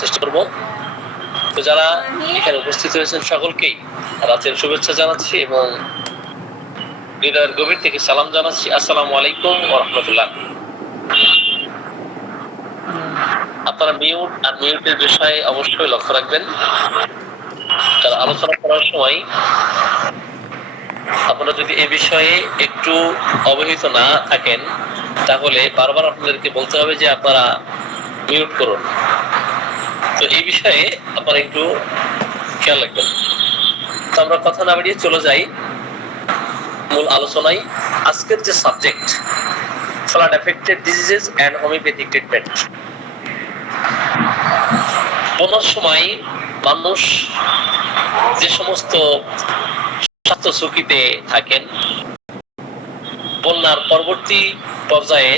চেষ্টা করব। তো যারা এখানে উপস্থিত হয়েছেন সকলকেই রাতের শুভেচ্ছা জানাচ্ছি এবং হৃদয়ের গভীর থেকে সালাম জানাচ্ছি। আসসালামু আলাইকুম ওয়া রাহমাতুল্লাহ। আপনারা মিউট আর মিউটের বিষয়ে অবশ্যই লক্ষ্য রাখবেন। কারণ আলোচনা করার সময় আপনারা যদি এই বিষয়ে একটু অবহিত না থাকেন তাহলে বারবার আপনাদেরকে বলতে হবে যে আপনারা মিউট করুন। তো এই বিষয়ে আপনারা একটু খেয়াল রাখবেন। তো আমরা কথা না বাড়িয়ে চলে যাই মূল আলোচনায়। আজকের যে subject, flood affected diseases and homeopathic treatment. বন্যার সময় মানুষ যে সমস্ত স্বাস্থ্য ঝুঁকিতে থাকেন, বন্যার পরবর্তী পর্যায়ে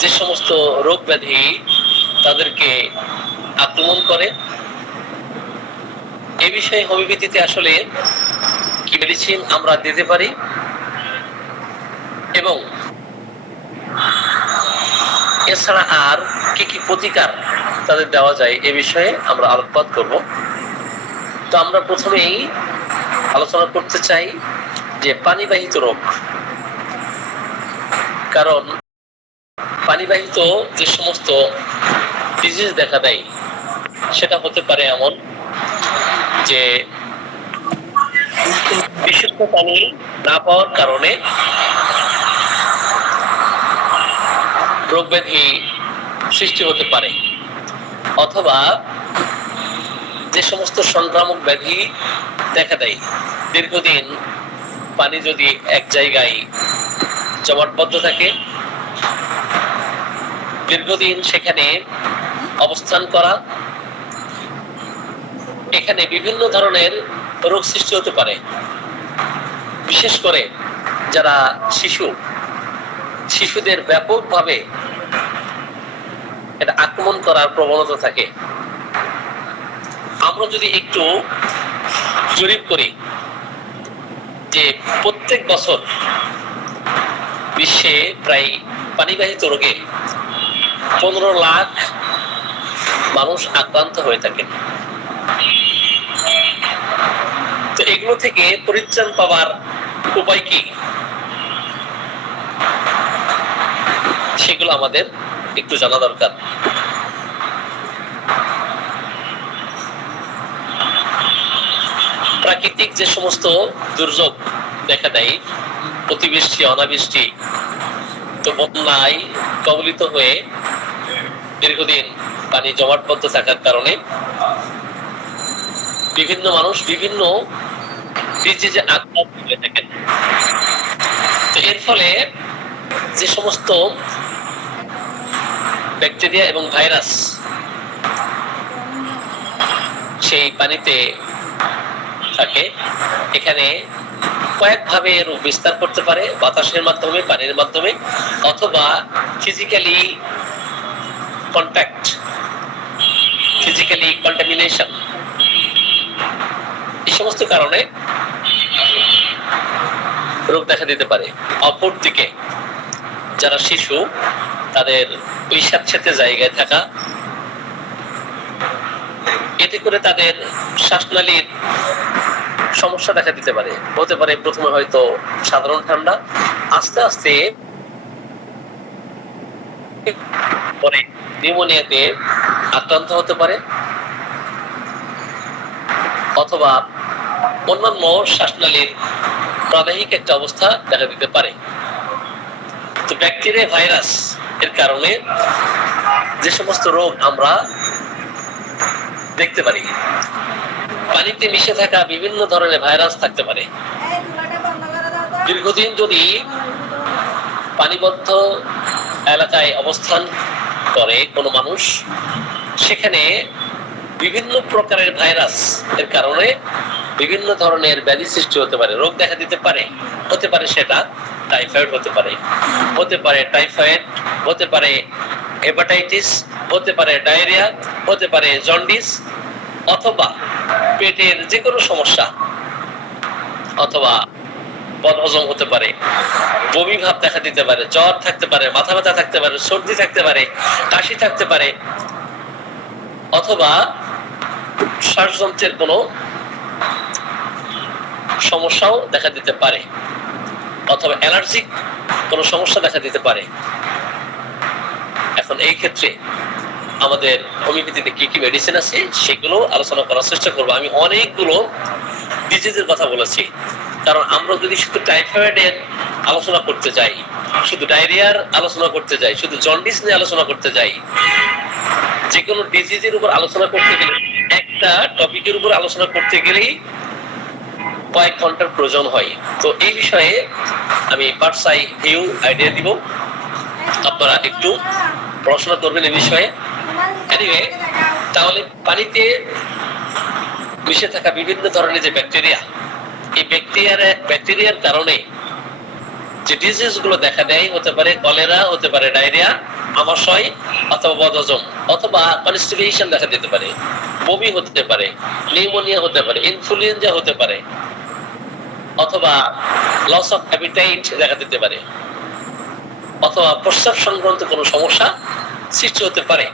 যে সমস্ত রোগ ব্যাধি তাদেরকে আক্রমণ করে, এ বিষয়ে হোমিওপ্যাথিতে আসলে কি মেডিসিন আমরা দিতে পারি এবং এছাড়া আর কি কি প্রতিকার তাদের দেওয়া যায় এ বিষয়ে আমরা আলোকপাত করব। তো আমরা প্রথমেই আলোচনা করতে চাই যে পানিবাহিত রোগ। কারণ পানিবাহিত যে সমস্ত ডিজিজ দেখা দেয় সেটা হতে পারে এমন যে বিশুদ্ধ পানি না পাওয়ার কারণে রোগ ব্যাধি সৃষ্টি হতে পারে, অথবা যে সমস্ত সংক্রামক ব্যাধি দেখা দেয় দীর্ঘদিন পানি যদি এক জায়গায় জমাটবদ্ধ থাকে, দীর্ঘদিন সেখানে অবস্থান করা, এখানে বিভিন্ন ধরনের রোগ সৃষ্টি হতে পারে। বিশেষ করে যারা শিশুদের ব্যাপকভাবে এটা আক্রমণ করার প্রবণতা থাকে। আমরা যদি একটু জরিপ করি যে প্রত্যেক বছর বিশ্বে প্রায় পানিবাহিত রোগে 15 লাখ মানুষ আক্রান্ত হয়ে থাকেন। তো এগুলো থেকে পরিত্রাণ পাওয়ার উপায় কি, সেগুলো আমাদের একটু জানা দরকার। প্রাকৃতিক যে সমস্ত দুর্যোগ দেখা দেয়, অতিবৃষ্টি, অনাবৃষ্টি, তো বন্যায় কবলিত হয়ে দীর্ঘদিন পানি জমাটবদ্ধ থাকার কারণে বিভিন্ন মানুষ বিভিন্ন ডিজিজে আক্রান্ত হয়ে থাকেন। তো এর ফলে যে সমস্ত ব্যাকটেরিয়া এবং ভাইরাস সেই পানিতে থাকে, এখানে কয়েকভাবে রোগ বিস্তার করতে পারে, বাতাসের মাধ্যমে, পানির মাধ্যমে, অথবা ফিজিক্যালি কন্ট্যাক্ট, ফিজিক্যালি কন্টামিনেশন। এই সমস্ত কারণে রোগ দেখা দিতে পারে। অপরদিকে যারা শিশু, তাদের ওই স্যাঁতসেঁতে জায়গায় থাকা, এতে করে তাদের শ্বাসনালীর সমস্যা দেখা দিতে পারে। হতে পারে প্রথমে হয়তো সাধারণ ঠান্ডা, আস্তে আস্তে পরে নিউমোনিয়াতে আক্রান্ত হতে পারে, অথবা অন্যান্য শ্বাসনালীর প্রাদাহিক একটা অবস্থা দেখা দিতে পারে। তো ব্যাকটেরিয়া, ভাইরাস এর কারণে যে সমস্ত রোগ আমরা দেখতে পারি, পানিতে মিশে থাকা বিভিন্ন ধরনের ভাইরাস থাকতে পারে। দীর্ঘদিন যদি পানিবদ্ধ এলাকায় অবস্থান করে কোনো মানুষ, সেখানে বিভিন্ন প্রকারের ভাইরাস এর কারণে বিভিন্ন ধরনের ব্যাধি সৃষ্টি হতে পারে, রোগ দেখা দিতে পারে। হতে পারে সেটা টাইফয়েড, হতে পারে টাইফয়েড, হতে পারে হেপাটাইটিস, হতে পারে ডায়রিয়া, হতে পারে জন্ডিস, অথবা পেটের যে কোনো সমস্যা, অথবা বদহজম হতে পারে, বমি ভাব দেখা দিতে পারে, জ্বর থাকতে পারে, মাথা ব্যথা থাকতে পারে, সর্দি থাকতে পারে, কাশি থাকতে পারে। অথবা শ্বাসযন্ত্রের কোনো সমস্যাও দেখা দিতে পারে, অথবা অ্যালার্জিক কোনো সমস্যা দেখা দিতে পারে। এখন এই ক্ষেত্রে আমাদের হোমিওপ্যাথিতে কি কি মেডিসিন আছে সেগুলো আলোচনা করার চেষ্টা করবো। আমি অনেকগুলো ডিজিজের কথা বলেছি, কারণ আমরা যদি শুধু টাইফয়েডের আলোচনা করতে যাই, শুধু ডায়রিয়ার আলোচনা করতে যাই, শুধু জন্ডিস নিয়ে আলোচনা করতে যাই, যে কোনো ডিজিজের উপর আলোচনা করতে গেলে, একটা টপিকের উপর আলোচনা করতে গেলেই কয়েক ঘন্টার প্রয়োজন হয়। তো এই বিষয়ে আমি বার্ডস আই ভিউ আইডিয়া দিব, আপনারা একটু পড়াশোনা করবেন এই বিষয়ে। এনিওয়ে, তাহলে পানিতে মিশে থাকা বিভিন্ন ধরনের যে ব্যাকটেরিয়া, এই ব্যাকটেরিয়ার কারণে যে ডিজিজ গুলো দেখা দেয়, হতে পারে কলেরা, হতে পারে ডায়রিয়া, আমাশয়, অথবা বদহজম, অথবা কনস্টিপেশন দেখা দিতে পারে, বমি হতে পারে, নিউমোনিয়া হতে পারে, ইনফ্লুয়েঞ্জা হতে পারে, অথবা লস অফ অ্যাপিটাইট দেখা দিতে পারে, অথবা প্রস্রাব সংক্রান্ত কোনো সমস্যা সৃষ্টি হতে পারে।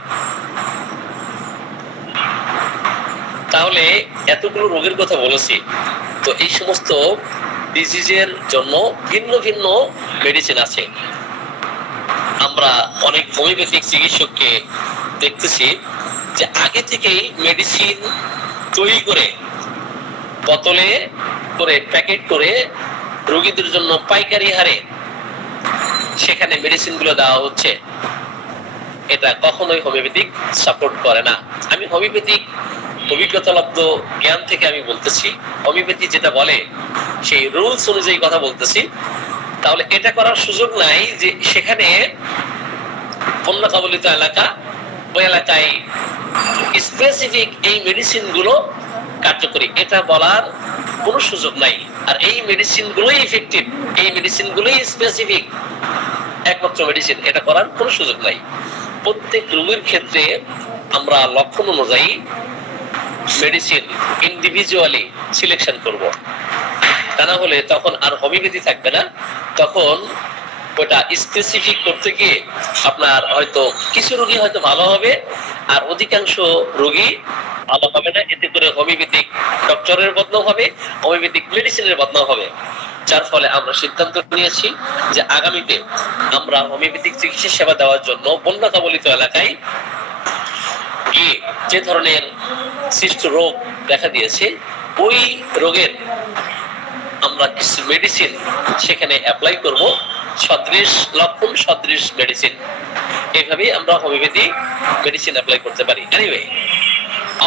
তাহলে এতগুলো রোগের কথা বলেছি, তো এই সমস্ত ডিজিজের জন্য ভিন্ন ভিন্ন মেডিসিন আছে। আমরা অনেক হোমিওপ্যাথিক চিকিৎসককে দেখতেছি যে আগে থেকেই মেডিসিন তৈরি করে বোতলে করে প্যাকেট করে রোগীদের জন্য পাইকারি হারে সেখানে মেডিসিন গুলো দেওয়া হচ্ছে। এটা কখনোই হোমিওপ্যাথিক সাপোর্ট করে না। আমি হোমিওপ্যাথিক অভিজ্ঞতালব্ধ জ্ঞান থেকে আমি বলতেছি, হোমিওপ্যাথি যেটা বলে সেই রুলস অনুযায়ী কথা বলতেছি। তাহলে এটা করার সুযোগ নাই যে সেখানে বন্যা কবলিত এলাকা, ওই এলাকায় স্পেসিফিক এই মেডিসিন গুলো কার্যকরী, এটা বলার কোনো সুযোগ নাই। আর এই মেডিসিন গুলোই ইফেক্টিভ, এই মেডিসিন গুলোই স্পেসিফিক একমাত্র মেডিসিন, এটা করার কোনো সুযোগ নাই। প্রত্যেক রোগীর ক্ষেত্রে আমরা লক্ষণ অনুযায়ী মেডিসিন ইন্ডিভিজুয়ালি সিলেকশন করব। তা না হলে তখন আর হোমিওপ্যাথি থাকবে না, তখন ওটা স্পেসিফিক করতে গিয়ে আপনার হয়তো কিছু রোগী হয়তো ভালো হবে, আর অধিকাংশ রোগী ভালো হবে না। এতে করে হোমিওপ্যাথিক ডক্টরের বদনাম হবে, হোমিওপ্যাথিক মেডিসিনের বদনাম হবে। যার ফলে আমরা সিদ্ধান্ত নিয়েছি যে আগামীতে আমরা হোমিওপ্যাথিক চিকিৎসা সেবা দেওয়ার জন্য বন্যা কবলিত এলাকায় গিয়ে যে ধরনের সৃষ্ট রোগ দেখা দিয়েছে, ওই রোগের আমরা কিছু মেডিসিন সেখানে অ্যাপ্লাই করব, সদৃশ লক্ষণ সদৃশ মেডিসিন। এইভাবেই আমরা হোমিওপ্যাথি মেডিসিন অ্যাপ্লাই করতে পারি। এনিওয়ে,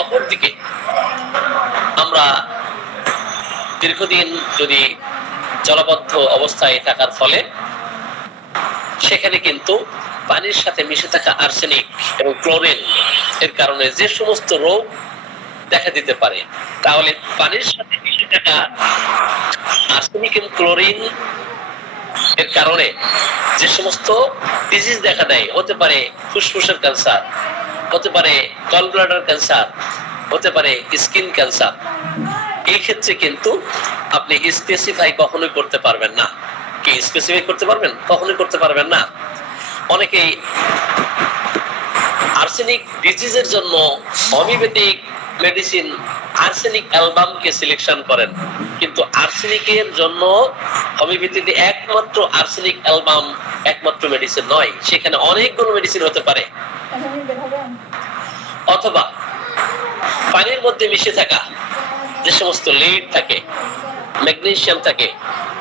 অপরদিকে আমরা দীর্ঘদিন যদি জলাবদ্ধ অবস্থায় থাকার ফলে সেখানে কিন্তু পানির সাথে মিশে থাকা আর্সেনিক এবং ক্লোরিন এর কারণে যে সমস্ত রোগ দেখা দিতে পারে, তাহলে পানির সাথে মিশে থাকা আর্সেনিক এবং ক্লোরিন এর কারণে যে সমস্ত ডিজিজ দেখা দেয়, হতে পারে ফুসফুসের ক্যান্সার, হতে পারে গল ব্লাডার ক্যান্সার, হতে পারে স্কিন ক্যান্সার, এই ক্ষেত্রে কিন্তু আপনি স্পেসিফাই কখনোই করতে পারবেন না। কি স্পেসিফাই করতে পারবেন? কখনোই করতে পারবেন না। অনেকেই আর্সেনিক ডিজিজের জন্য হোমিওপ্যাথিক মেডিসিন আর্সেনিক অ্যালবামকে সিলেকশন করেন, কিন্তু আর্সেনিকের জন্য হোমিওপ্যাথিতে একমাত্র আর্সেনিক অ্যালবাম একমাত্র মেডিসিন নয়, সেখানে অনেকগুলো মেডিসিন হতে পারে। অথবা পানির মধ্যে মিশে থাকা যে সমস্ত লিড থাকে, ম্যাগনেসিয়াম থাকে,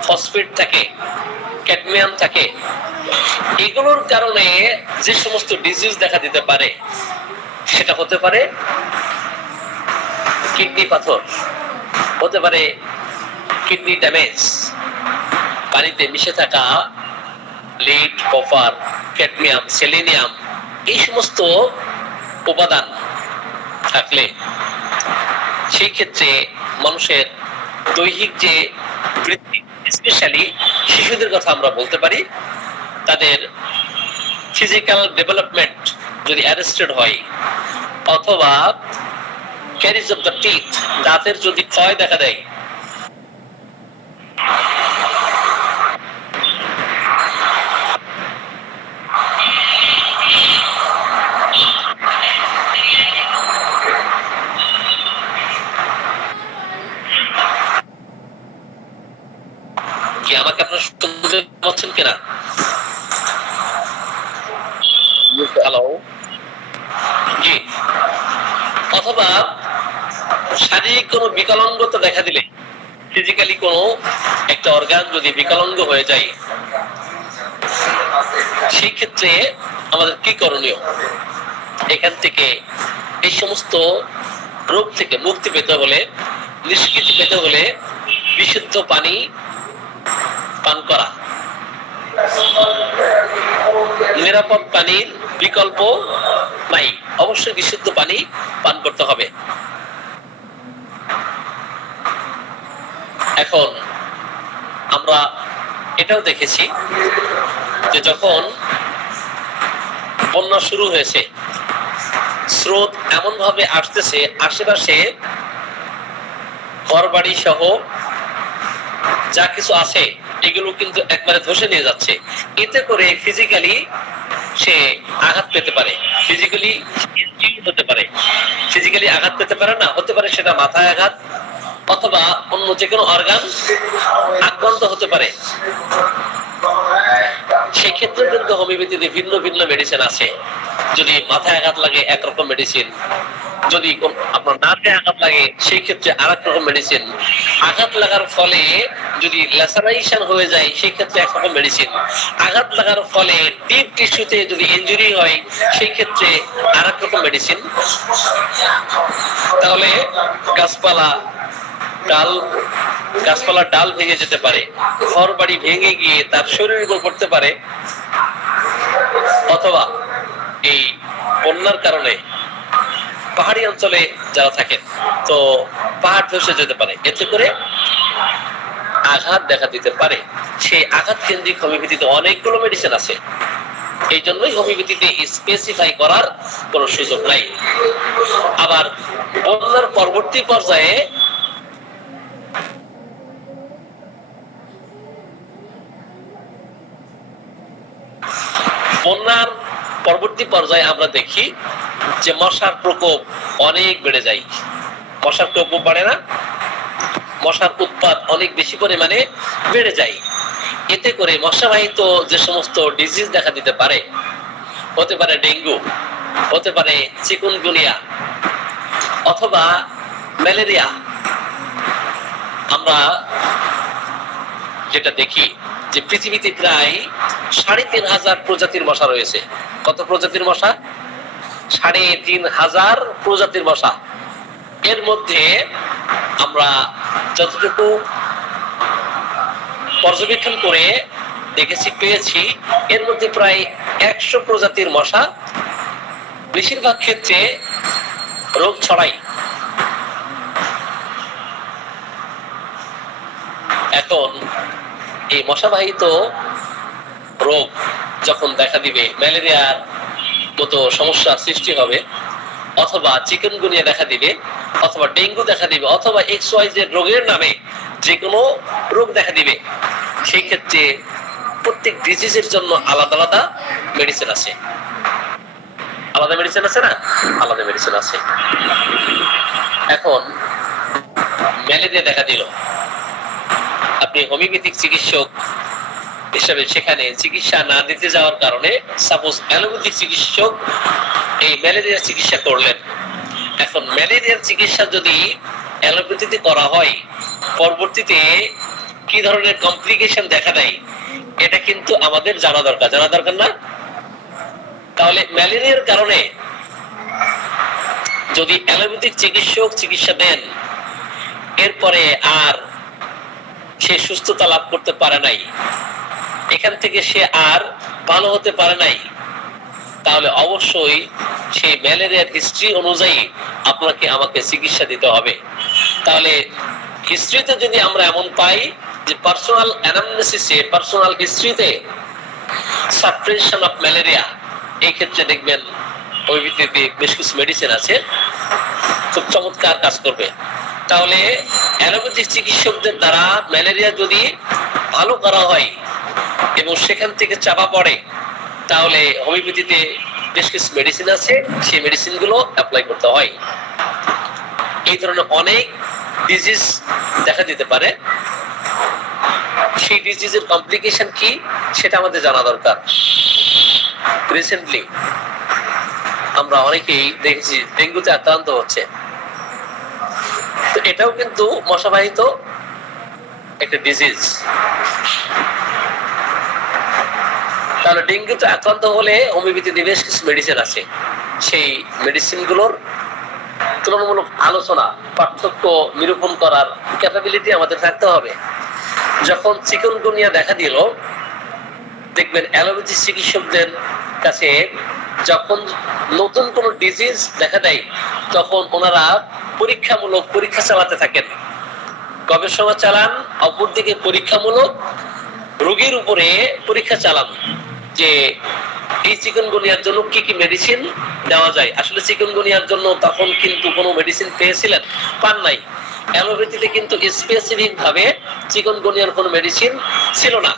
ফসফেট থাকে, ক্যাডমিয়াম থাকে, এগুলোর কারণে যে সমস্ত ডিজিজ দেখা দিতে পারে, সেটা হতে পারে কিডনি পাথর, হতে পারে কিডনি ড্যামেজ। পানিতে মিশে থাকা লিড, কপার, ক্যাডমিয়াম, সেলেনিয়াম, এই সমস্ত উপাদান থাকলে সেই ক্ষেত্রে মানুষের দৈহিক যে বৃদ্ধি, স্পেশালি শিশুদের কথা আমরা বলতে পারি, তাদের ফিজিক্যাল ডেভেলপমেন্ট যদি অ্যারেস্টেড হয়, অথবা ক্যারিজ অফ দ্য টিথ, দাঁতের যদি ক্ষয় দেখা দেয়, জি। অথবা শারীরিক কোনো বিকলাঙ্গতা দেখা দিলে, ফিজিক্যালি কোনো একটা অর্গান যদি বিকলাঙ্গ হয়ে যায়, সেই ক্ষেত্রে আমাদের কি করণীয়? এখান থেকে এই সমস্ত রোগ থেকে মুক্তি পেতে হলে, নিষ্কৃতি পেতে হলে বিশুদ্ধ পানি পান করা, নিরাপদ পানির বিকল্প নাই, অবশ্যই বিশুদ্ধ পানি পান করতে হবে। এখন আমরা এটাও দেখেছি যে যখন বন্যা শুরু হয়েছে, স্রোত এমন ভাবে আসতেছে, আশেপাশে ঘরবাড়ি সহ যা কিছু আছে এগুলো কিন্তু একবারে ধসে নিয়ে যাচ্ছে। এতে করে ফিজিক্যালি সে আঘাত পেতে পারে, ফিজিক্যালি হতে পারে, ফিজিক্যালি আঘাত পেতে পারে না, হতে পারে সেটা মাথায় আঘাত অথবা অন্য যে কোনো অর্গান আক্রান্ত হতে পারে। সেই ক্ষেত্রে কিন্তু হোমিওপ্যাথিতে ভিন্ন ভিন্ন মেডিসিন আছে। যদি মাথায় আঘাত লাগে একরকম মেডিসিন, যদি আপনার নাকে আঘাত লাগে সেই ক্ষেত্রে আরেক রকম মেডিসিন, আঘাত লাগার ফলে যদি ল্যাসারাইশন হয়ে যায় সেই ক্ষেত্রে একরকম মেডিসিন, আঘাত লাগার ফলে ডিপ টিস্যুতে যদি ইনজুরি হয় সেই ক্ষেত্রে আরেক রকম মেডিসিন। তাহলে গাছপালার ডাল ভেঙে যেতে পারে, ঘর বাড়ি ভেঙে গিয়ে তার শরীরের উপর পড়তে পারে, অথবা এই বন্যার কারণে পাহাড়ি অঞ্চলে যারা থাকেন তো পাহাড় ধসে যেতে পারে, এতে করে আঘাত দেখা দিতে পারে। সেই আঘাত কেন্দ্রিক হোমিওপ্যাথিতে অনেকগুলো মেডিসিন আছে, এই জন্যই হোমিওপ্যাথিতে স্পেসিফাই করার কোনো সুযোগ নাই। আবার বন্যার পরবর্তী পর্যায়ে আমরা দেখি যে মশার প্রকোপ অনেক বেড়ে যায়। মশার প্রকোপ বাড়ে না, মশার উৎপাত অনেক বেশি পরিমাণে বেড়ে যায়। এতে করে মশাবাহিত যে সমস্ত ডিজিজ দেখা দিতে পারে, হতে পারে ডেঙ্গু, হতে পারে চিকুনগুনিয়া অথবা ম্যালেরিয়া। আমরা যেটা দেখি যে পৃথিবীতে প্রায় ৩,৫০০ প্রজাতির মশা রয়েছে। কত প্রজাতির মশা? ৩,৫০০ প্রজাতির মশা। এর মধ্যে আমরা যতটুকু পর্যবেক্ষণ করে দেখেছি, পেয়েছি, এর মধ্যে প্রায় ১০০ প্রজাতির মশা বেশিরভাগ ক্ষেত্রে রোগ ছড়ায়। এখন এই মশাবাহিত রোগ যখন দেখা দিবে, ম্যালেরিয়ার মতো সমস্যা সৃষ্টি হবে, অথবা চিকেনগুনিয়া দেখা দিবে, অথবা ডেঙ্গু দেখা দিবে, অথবা XYZ রোগের নামে যে কোনো রোগ দেখা দিবে, সেই ক্ষেত্রে প্রত্যেক ডিজিজের জন্য আলাদা আলাদা মেডিসিন আছে। আলাদা মেডিসিন আছে না? আলাদা মেডিসিন আছে। এখন ম্যালেরিয়া দেখা দিল, আপনি হোমিওপ্যাথিক চিকিৎসক হিসাবে সেখানে চিকিৎসা না দিতে যাওয়ার কারণে সাপোজ অ্যালোপ্যাথিক চিকিৎসক এই ম্যালেরিয়ার চিকিৎসা করলেন। এখন ম্যালেরিয়ার চিকিৎসা যদি অ্যালোপ্যাথিতে করা হয়, পরবর্তীতে কি ধরনের কমপ্লিকেশন দেখা দেয় এটা কিন্তু আমাদের জানা দরকার না? তাহলে ম্যালেরিয়ার কারণে যদি অ্যালোপ্যাথিক চিকিৎসক চিকিৎসা দেন, এরপরে আর সে সুস্থতা লাভ করতে পারে নাই, এখান থেকে সে আর ভালো হতে পারে নাই, তাহলে অবশ্যই সেই ম্যালেরিয়ার হিস্ট্রি অনুযায়ী আপনাকে আমাকে চিকিৎসা দিতে হবে। তাহলে হিস্ট্রিতে যদি আমরা এমন পাই যে পার্সোনাল অ্যানামনেসিসে, পার্সোনাল হিস্ট্রিতে সাপ্রেশন অফ ম্যালেরিয়া, এই ক্ষেত্রে দেখবেন হোমিওপ্যাথিতে বেশ কিছু মেডিসিন আছে, খুব চমৎকার কাজ করবে। তাহলে অ্যালোপ্যাথিক চিকিৎসকদের দ্বারা ম্যালেরিয়া যদি ভালো করা হয় এবং সেখান থেকে চাপা পড়ে, তাহলে হোমিওপ্যাথিতে বেশ কিছু মেডিসিন আছে, সেই মেডিসিনগুলো অ্যাপ্লাই করতে হয়। এই ধরনের অনেক ডিজিজ দেখা দিতে পারে, সেই ডিজিজের কমপ্লিকেশন কি সেটা আমাদের জানা দরকার। রিসেন্টলি আমরা আমরা অনেকেই দেখেছি ডেঙ্গুতে আক্রান্ত হচ্ছে। তো এটাও কিন্তু মশাবাহিত একটা ডিজিজ। তাহলে ডেঙ্গুতে আক্রান্ত হলে হোমিওপ্যাথিতে বেশ কিছু মেডিসিন আছে, সেই মেডিসিন গুলোর তুলনামূলক আলোচনা, পার্থক্য নিরূপণ করার ক্যাপাবিলিটি আমাদের থাকতে হবে। যখন চিকুনগুনিয়া দেখা দিল, দেখবেন অ্যালোপ্যাথি চিকিৎসকদের কাছে যখন নতুন কোন ডিজিজ দেখা দেয়, তখন ওনারা পরীক্ষামূলক পরীক্ষা চালাতে থাকেন, গবেষণা চালান, অপরদিকে পরীক্ষামূলক রোগীর উপরে পরীক্ষা চালান যে এই চিকুনগুনিয়ার জন্য কি কি মেডিসিন দেওয়া যায়। আসলে চিকুনগুনিয়ার জন্য তখন কিন্তু কোনো মেডিসিন পেয়েছিলেন? পান নাই। অ্যালোপ্যাথিতে কিন্তু স্পেসিফিক ভাবে চিকুনগুনিয়ার কোনো মেডিসিন ছিল না।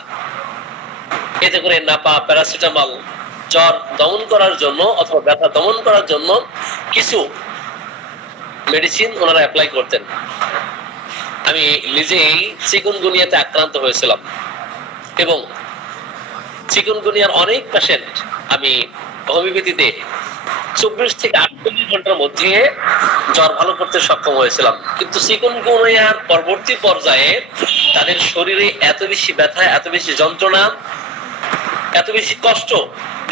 এতে করে নাপা, প্যারাসিটামল, জ্বর দমন করার জন্য অথবা ব্যথা দমন করার জন্য কিছু মেডিসিন ওনারা অ্যাপ্লাই করতেন। আমি নিজেই চিকুনগুনিয়াতে আক্রান্ত হয়েছিলাম এবং চিকুনগুনিয়ার অনেক পেশেন্ট আমি হোমিওপ্যাথিতে 24 থেকে 48 ঘন্টার মধ্যে জ্বর ভালো করতে সক্ষম হয়েছিলাম। কিন্তু চিকুনগুনিয়ার পরবর্তী পর্যায়ে তাদের শরীরে এত বেশি ব্যথা, এত বেশি যন্ত্রণা, এত বেশি কষ্ট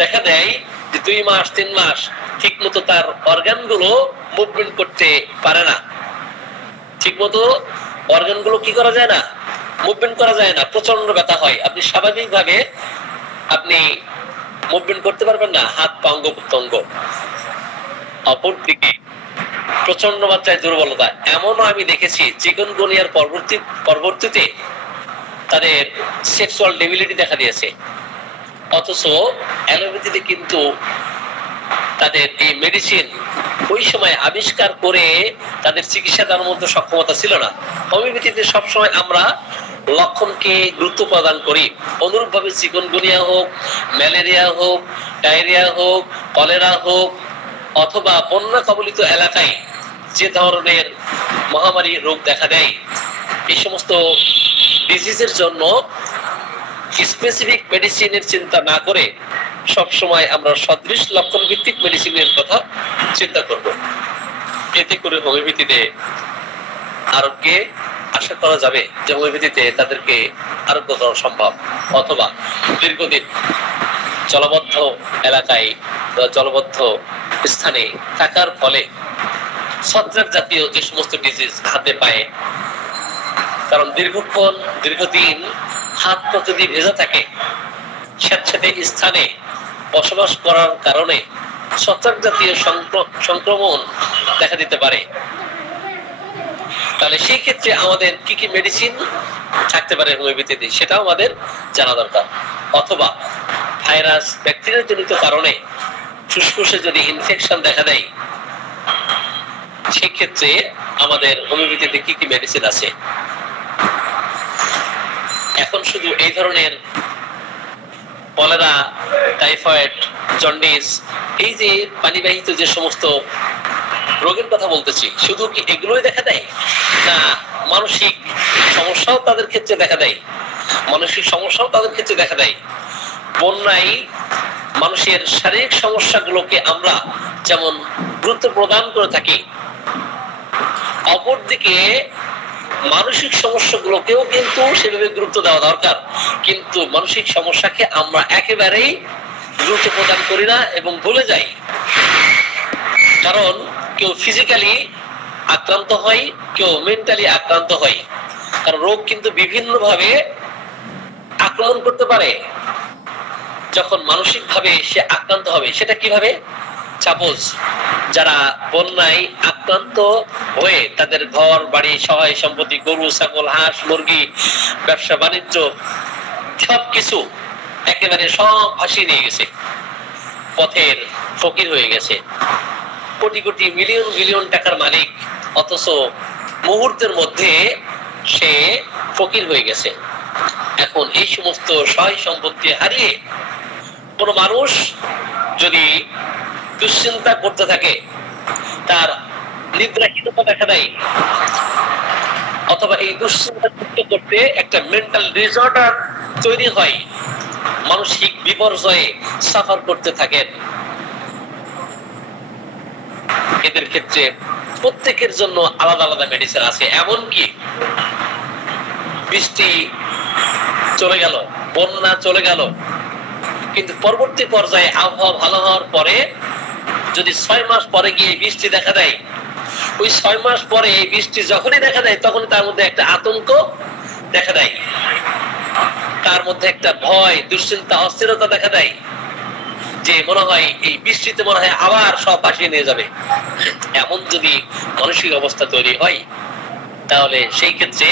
দেখা দেয় যে 2 মাস 3 মাস ঠিক মতো তার অর্গান গুলো মুভমেন্ট করতে পারে না। ঠিক মতো অর্গান গুলো কি করা যায় না, মুভমেন্ট করা যায় না, প্রচন্ড ব্যথা হয়। আপনি স্বাভাবিকভাবে আপনি মুভমেন্ট করতে পারবেন না, হাত পা অঙ্গ প্রত্যঙ্গ। অপরদিকে প্রচন্ড মাত্রায় দুর্বলতা। এমনও আমি দেখেছি চিকুনগুনিয়ার পরবর্তীতে তাদের সেক্সুয়াল ডেবিলিটি দেখা দিয়েছে, অথচ অ্যালোপ্যাথিতে কিন্তু তাদের এই মেডিসিন ওই সময় আবিষ্কার করে তাদের চিকিৎসা দেওয়ার মধ্যে সক্ষমতা ছিল না। হোমিওপ্যাথিতে সবসময় আমরা লক্ষণকে গুরুত্ব প্রদান করি। অনুরূপভাবে চিকুনগুনিয়া হোক, ম্যালেরিয়া হোক, ডায়রিয়া হোক, কলেরা হোক, অথবা বন্যা কবলিত এলাকায় যে ধরনের মহামারী রোগ দেখা দেয়, এই সমস্ত ডিজিজের জন্য স্পেসিফিক মেডিসিনের চিন্তা না করে সবসময় আমরা সদৃশ লক্ষণ ভিত্তিক মেডিসিনের কথা চিন্তা করব। এতে করে হোমিওপ্যাথিতে আরোগ্যে আশা করা যাবে যে হোমিওপ্যাথিতে তাদেরকে আরোগ্য করা সম্ভব, অথবা দীর্ঘদিন জলবদ্ধ এলাকায় বা জলবদ্ধ স্থানে থাকার ফলে ছত্রাক জাতীয় যে সমস্ত ডিজিজ হাতে পায়ে, কারণ দীর্ঘদিন হাত পা যদি ভেজা থাকে, স্যাঁতস্যাঁতে স্থানে বসবাস করার কারণে ছত্রাক জাতীয় সংক্রমণ দেখা দিতে পারে। তাহলে সেই ক্ষেত্রে আমাদের কি কি মেডিসিন থাকতে পারে হোমিওপ্যাথিতে, সেটাও আমাদের জানা দরকার। অথবা ভাইরাস, ব্যাকটেরিয়া জনিত কারণে ফুসফুসে যদি ইনফেকশন দেখা দেয়, সেই ক্ষেত্রে আমাদের হোমিওপ্যাথিতে কি কি মেডিসিন আছে। এখন শুধু এই ধরনের কলেরা, টাইফয়েড, জন্ডিস, এই যে পানিবাহিত যে সমস্ত রোগের কথা বলতেছি, শুধু কি এগুলোই দেখা দেয় না মানসিক সমস্যাও তাদের ক্ষেত্রে দেখা দেয়? মানসিক সমস্যাও তাদের ক্ষেত্রে দেখা দেয়। বন্যায় মানুষের শারীরিক সমস্যাগুলোকে আমরা যেমন গুরুত্ব প্রদান করে থাকি, অপরদিকে মানসিক সমস্যাগুলোকেও কিন্তু সেভাবে গুরুত্ব দেওয়া দরকার। কিন্তু মানসিক সমস্যাকে আমরা একেবারেই গুরুত্ব প্রদান করি না এবং ভুলে যাই। কারণ কেউ ফিজিক্যালি আক্রান্ত হয়, কেউ মেন্টালি আক্রান্ত হয়। কারণ রোগ কিন্তু বিভিন্ন ভাবে আক্রমণ করতে পারে। যখন মানসিক ভাবে সে আক্রান্ত হবে, সেটা কিভাবে? সাপোজ যারা বন্যায় আক্রান্ত হয়ে তাদের ঘর বাড়ি, সহায় সম্পত্তি, গরু ছাগল, হাঁস মুরগি, ব্যবসা বাণিজ্য সবকিছু একেবারে সব ভাসিয়ে নিয়ে গেছে, পথের ফকির হয়ে গেছে, কোটি কোটি মিলিয়ন বিলিয়ন টাকার মালিক, অথচ মুহূর্তের মধ্যে সে ফকির হয়ে গেছে। এখন এই সমস্ত সহায় সম্পত্তি হারিয়ে কোন মানুষ যদি দুশ্চিন্তা করতে থাকে, তার নিদ্রাহীনতা দেখা দেয়, অথবা এই দুশ্চিন্তা করতে করতে একটা মেন্টাল ডিসঅর্ডার তৈরি হয়, মানসিক বিপর্যয়ে সাফার করতে থাকেন, এদের ক্ষেত্রে প্রত্যেকের জন্য আলাদা আলাদা মেডিসিন আছে। এমনকি বৃষ্টি চলে গেল, বন্যা চলে গেল, কিন্তু পরবর্তী পর্যায়ে আবহাওয়া ভালো হওয়ার পরে যদি 6 মাস পরে গিয়ে বৃষ্টি দেখা দেয়, ওই 6 মাস পরে এই বৃষ্টি যখনই দেখা দেয় তখনই তার মধ্যে একটা আতঙ্ক দেখা দেয়, তার মধ্যে একটা ভয়, দুশ্চিন্তা, অস্থিরতা দেখা দেয়, যে মনে হয় এই বৃষ্টিতে মনে হয় আবার সব ভাসিয়ে নিয়ে যাবে। এমন যদি মানসিক অবস্থা তৈরি হয়, তাহলে সেই ক্ষেত্রে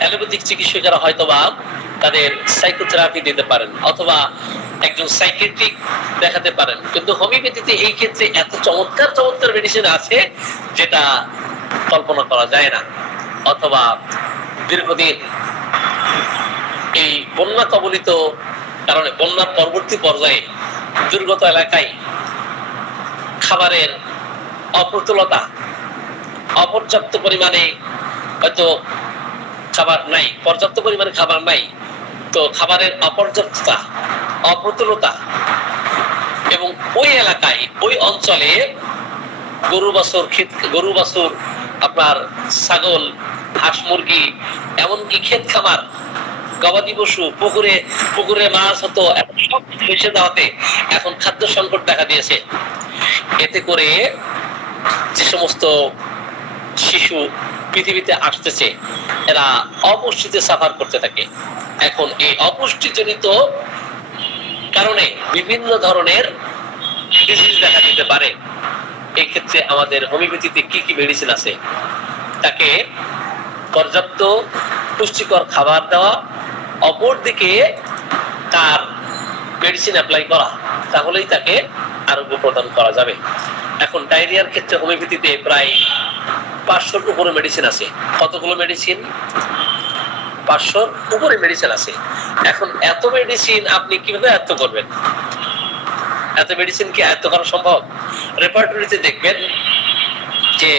অ্যালোপ্যাথিক চিকিৎসকেরা হয়তোবা তাদের সাইকোথেরাপি দিতে পারেন অথবা একজন সাইকিয়াট্রিক দেখাতে পারেন। কিন্তু হোমিওপ্যাথিতে এই ক্ষেত্রে এত চমৎকার চমৎকার মেডিসিন আছে যেটা কল্পনা করা যায় না। অথবা দীর্ঘদিন এই বন্যা কবলিত কারণে বন্যার পরবর্তী পর্যায়ে দুর্গত এলাকায় খাবারের অপ্রতুলতা, অপর্যাপ্ত পরিমাণে হয়তো খাবার নাই, পর্যাপ্ত পরিমাণে খাবার নাই, তো খাবারের অপর্যাপ্ততা, অপ্রতুলতা, এবং ওই এলাকায় ওই অঞ্চলে গরু বাছুর, আপনার ছাগল, হাঁস মুরগি, এমনকি ক্ষেত খামার, গবাদি পশু, পুকুরে মাছ হতো, সব ভেসে যাওয়াতে এখন খাদ্য সংকট দেখা দিয়েছে। এতে করে যে সমস্ত শিশু পৃথিবীতে আসতেছে এরা অপুষ্টিতে সাফার করতে থাকে। এখন এই অপুষ্টিজনিত কারণে বিভিন্ন ধরনের ডিজিজ দেখা দিতে পারে। এই ক্ষেত্রে আমাদের হোমিওপ্যাথিতে কি কি মেডিসিন আছে, তাকে পর্যাপ্ত পুষ্টিকর খাবার দেওয়া, অপরদিকে তার মেডিসিন অ্যাপ্লাই করা, তাহলেই তাকে আরোগ্য প্রদান করা যাবে। এখন ডায়রিয়ার ক্ষেত্রে হোমিওপ্যাথিতে প্রায় 500-র উপরে মেডিসিন আছে। কতগুলো মেডিসিন? 500-র উপরে মেডিসিন আছে। এখন এত মেডিসিন আপনি কিভাবে আয়ত্ত করবেন? এত মেডিসিন কি আয়ত্ত করা সম্ভব? রেপার্টরিতে দেখবেন যে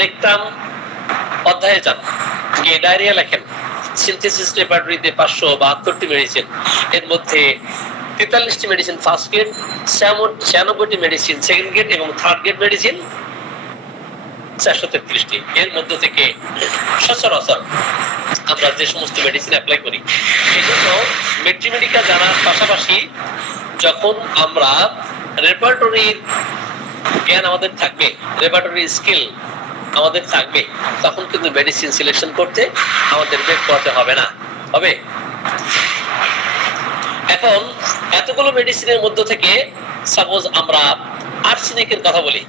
রেকটাম অধ্যায়ে যান, গিয়ে ডায়রিয়া লেখেন, সিনথেসিস রেপার্টরিতে 572টি মেডিসিন, এর মধ্যে 43টি মেডিসিন ফার্স্ট গ্রেড, 96টি মেডিসিন সেকেন্ড গ্রেড এবং থার্ড গ্রেড মেডিসিন 433টি। এর মধ্যে থেকে সচরাচর আমরা যে সমস্ত মেডিসিন অ্যাপ্লাই করি, সেজন্য মেট্রিমেডিকা জানার পাশাপাশি যখন আমরা রেপার্টরির জ্ঞান আমাদের থাকবে, রেপার্টরি স্কিল আমাদের থাকবে, তখন কিন্তু মেডিসিন সিলেকশন করতে আমাদের বেগ পড়াতে হবে না। হবে? এখন এতগুলো মেডিসিনের মধ্যে থেকে সাপোজ আমরা আর্সেনিকের কথা বলি।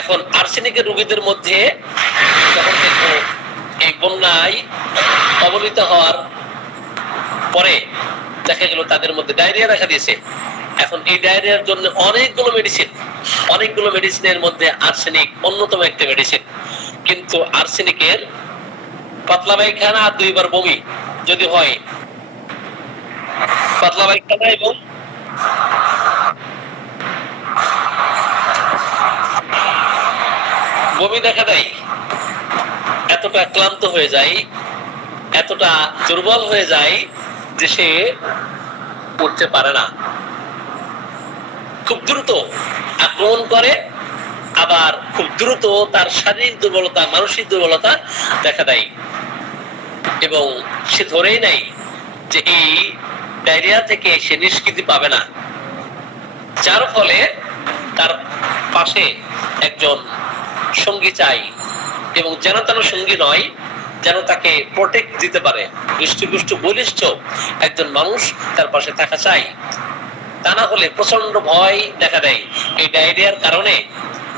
এখন আর্সেনিকের রোগীদের মধ্যে যখন দেখবো এই বন্যায় কবলিত হওয়ার পরে দেখা গেল তাদের মধ্যে ডায়রিয়া দেখা দিয়েছে। এখন এই ডায়রিয়ার জন্য অনেকগুলো মেডিসিনের মধ্যে আর্সেনিক অন্যতম একটা মেডিসিন। কিন্তু আর্সেনিকের পাতলা পায়খানা আর 2 বার বমি যদি হয়, পাতলা পায়খানা এবং বমি দেখা দেয়, এতটা ক্লান্ত হয়ে যায়, এতটা দুর্বল হয়ে যায় যে সে উঠতে পারে না, খুব দ্রুত আক্রমণ করে, আবার খুব দ্রুত তার শারীরিক দুর্বলতা, মানসিক দুর্বলতা দেখা দেয়, এবং সে ধরেই নেয় যে এই ডায়রিয়া থেকে সে নিষ্কৃতি পাবে না। যার ফলে তার পাশে একজন সঙ্গী চাই, এবং যেন তেন সঙ্গী নয়, যেন তাকে প্রোটেক্ট দিতে পারে, হৃষ্টপুষ্ট বলিষ্ঠ একজন মানুষ তার পাশে থাকা চাই। তা না হলে প্রচন্ড ভয় দেখা দেয়। এই ডায়রিয়ার কারণে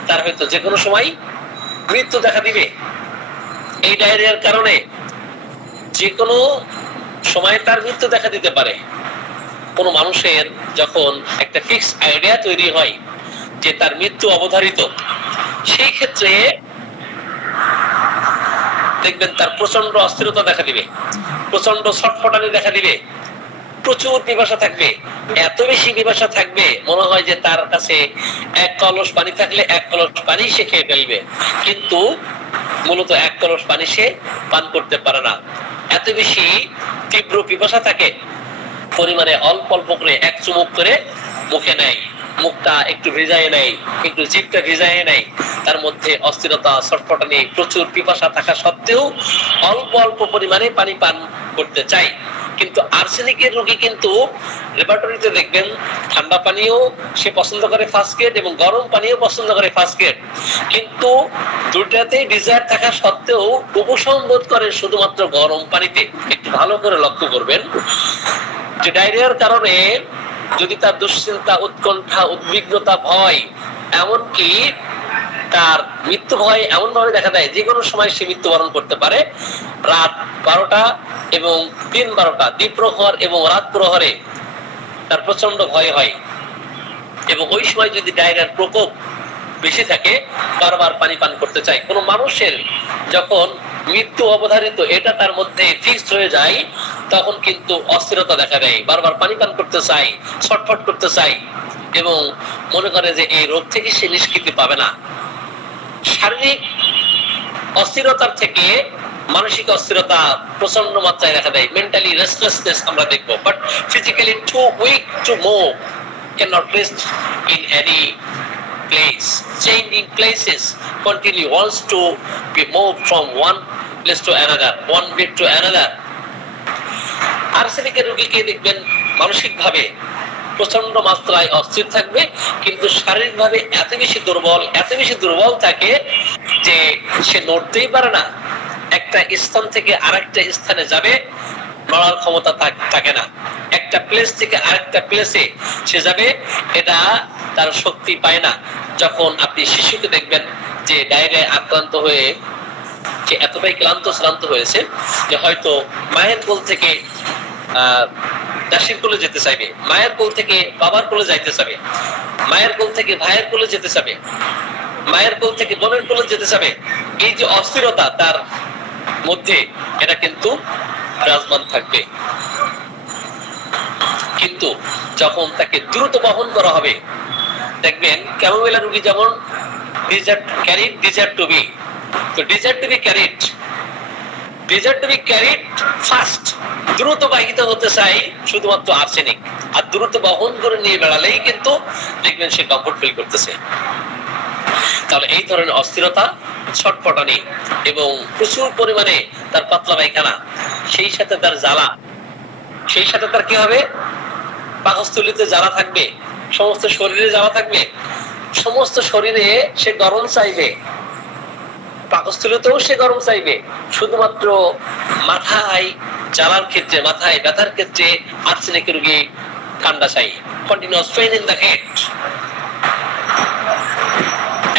তার হয়তো যে কোনো সময় মৃত্যু দেখা দিবে। এই ডায়রিয়ার কারণে যে কোনো সময় তার মৃত্যু দেখা দিতে পারে। কোনো মানুষের যখন একটা ফিক্স আইডিয়া তৈরি হয় যে তার মৃত্যু অবধারিত, সেই ক্ষেত্রে দেখবেন তার প্রচন্ড অস্থিরতা দেখা দিবে, প্রচন্ড ছটফটানি দেখা দিবে, প্রচুর পিপাসা থাকবে, এত বেশি পিপাসা থাকবে মনে হয় যে তার কাছে 1 কলস পানি থাকলে 1 কলস পানি সে খেয়ে ফেলবে, কিন্তু মূলত 1 কলস পানি সে পান করতে পারে না। এত বেশি তীব্র পিপাসা থাকে, পরিমাণে অল্প অল্প করে 1 চুমুক করে মুখে নেয়, মুখটা একটু ভিজায় নেয়, একটু জিভটা ভিজায় নেয়, তার মধ্যে অস্থিরতা, ছটফটানি, প্রচুর পিপাসা থাকা সত্ত্বেও অল্প অল্প পরিমাণে পানি পান করতে চায়। কিন্তু আর্সেনিকের রোগী কিন্তু ল্যাবরেটরিতে দেখবেন ঠান্ডা পানিও সে পছন্দ করে ফার্স্ট গ্রেড এবং গরম পানিও পছন্দ করে ফার্স্ট গ্রেড, কিন্তু দুটাতেই ডিজায়ার থাকা সত্ত্বেও উপশম বোধ করে শুধুমাত্র গরম পানিতে। একটু ভালো করে লক্ষ্য করবেন যে ডায়রিয়ার কারণে যদি তার দুশ্চিন্তা, উৎকণ্ঠা, উদ্বিগ্নতা, ভয়, এমনকি তার মৃত্যু ভয় এমন ভাবে দেখা দেয় যে কোনো সময় সে মৃত্যুবরণ করতে পারে। রাত 12টা এবং দিন 12টা, দ্বিপ্রহর এবং রাত প্রহরে তার প্রচন্ড ভয় হয় এবং ওই সময় যদি ডায়রিয়ার প্রকোপ বেশি থাকে বারবার পানি পান করতে চায়। কোনো মানুষের যখন মৃত্যু অবধারিত এটা তার মধ্যে ফিক্সড হয়ে যায় তখন কিন্তু অস্থিরতা দেখা দেয়, বারবার পানি পান করতে চায়, ছটফট করতে চায় এবং মনে করে যে এই রোগ থেকে সে নিষ্কৃতি পাবে না। শারীরিক অস্থিরতার থেকে মানসিক অস্থিরতা প্রচন্ড মাত্রায় দেখা দেয়, মেন্টালি রেস্টলেসনেস আমরা দেখবো, but physically too weak to move, cannot rest in any place, changing places, continue wants to be moved from one place to another, one bed to another. আর্সেনিকের রোগীকে দেখবেন মানসিক ভাবে প্রচন্ড মাত্রায় অস্থির থাকবে, কিন্তু শারীরিক ভাবে এত বেশি দুর্বল থাকে যে সে নড়তেই পারে না, একটা স্থান থেকে আরেকটা স্থানে যাবে নড়ার ক্ষমতা থাকে না, একটা প্লেস থেকে আরেকটা প্লেসে সে যাবে এটা তার শক্তি পায় না। যখন আপনি শিশুকে দেখবেন যে ডায়রিয়ায় আক্রান্ত হয়ে যে এতটাই শ্রান্ত হয়েছে যে হয়তো মায়ের কোল থেকে দাসীর কোলে যেতে চাইবে, মায়ের কোল থেকে বাবার কোলে যাইতে চাবে, মায়ের কোল থেকে ভাইয়ের কোলে যেতে চাবে, মায়ের কোল থেকে বোনের কোলে যেতে চাবে, এই যে অস্থিরতা তার মধ্যে এটা কিন্তু বিরাজমান থাকবে। কিন্তু যখন তাকে দ্রুত বহন করা হবে, দেখবেন ক্যামোমিলা রোগী যেমন desire to be carried fast, দ্রুত বাহিত হতে চাই শুধুমাত্র আর্সেনিক, আর দ্রুত বহন করে নিয়ে বেড়ালেই কিন্তু দেখবেন সে কমফোর্ট ফিল করতেছে। তাহলে এই ধরনের অস্থিরতা, ছটফটানি এবং প্রচুর পরিমাণে তার পাতলা পায়খানা, সেই সাথে তার জ্বালা, সেই সাথে তার কি হবে, পাকস্থলীতে জ্বালা থাকবে, সমস্ত শরীরে জ্বালা থাকবে, সমস্ত শরীরে সে গরম চাইবে, পাকস্থলীতেও সে গরম চাইবে, শুধুমাত্র মাথায় জ্বালার ক্ষেত্রে, মাথায় ব্যথার ক্ষেত্রে আর্সেনিকের রোগী ঠান্ডা চাই। Continuous pain in the head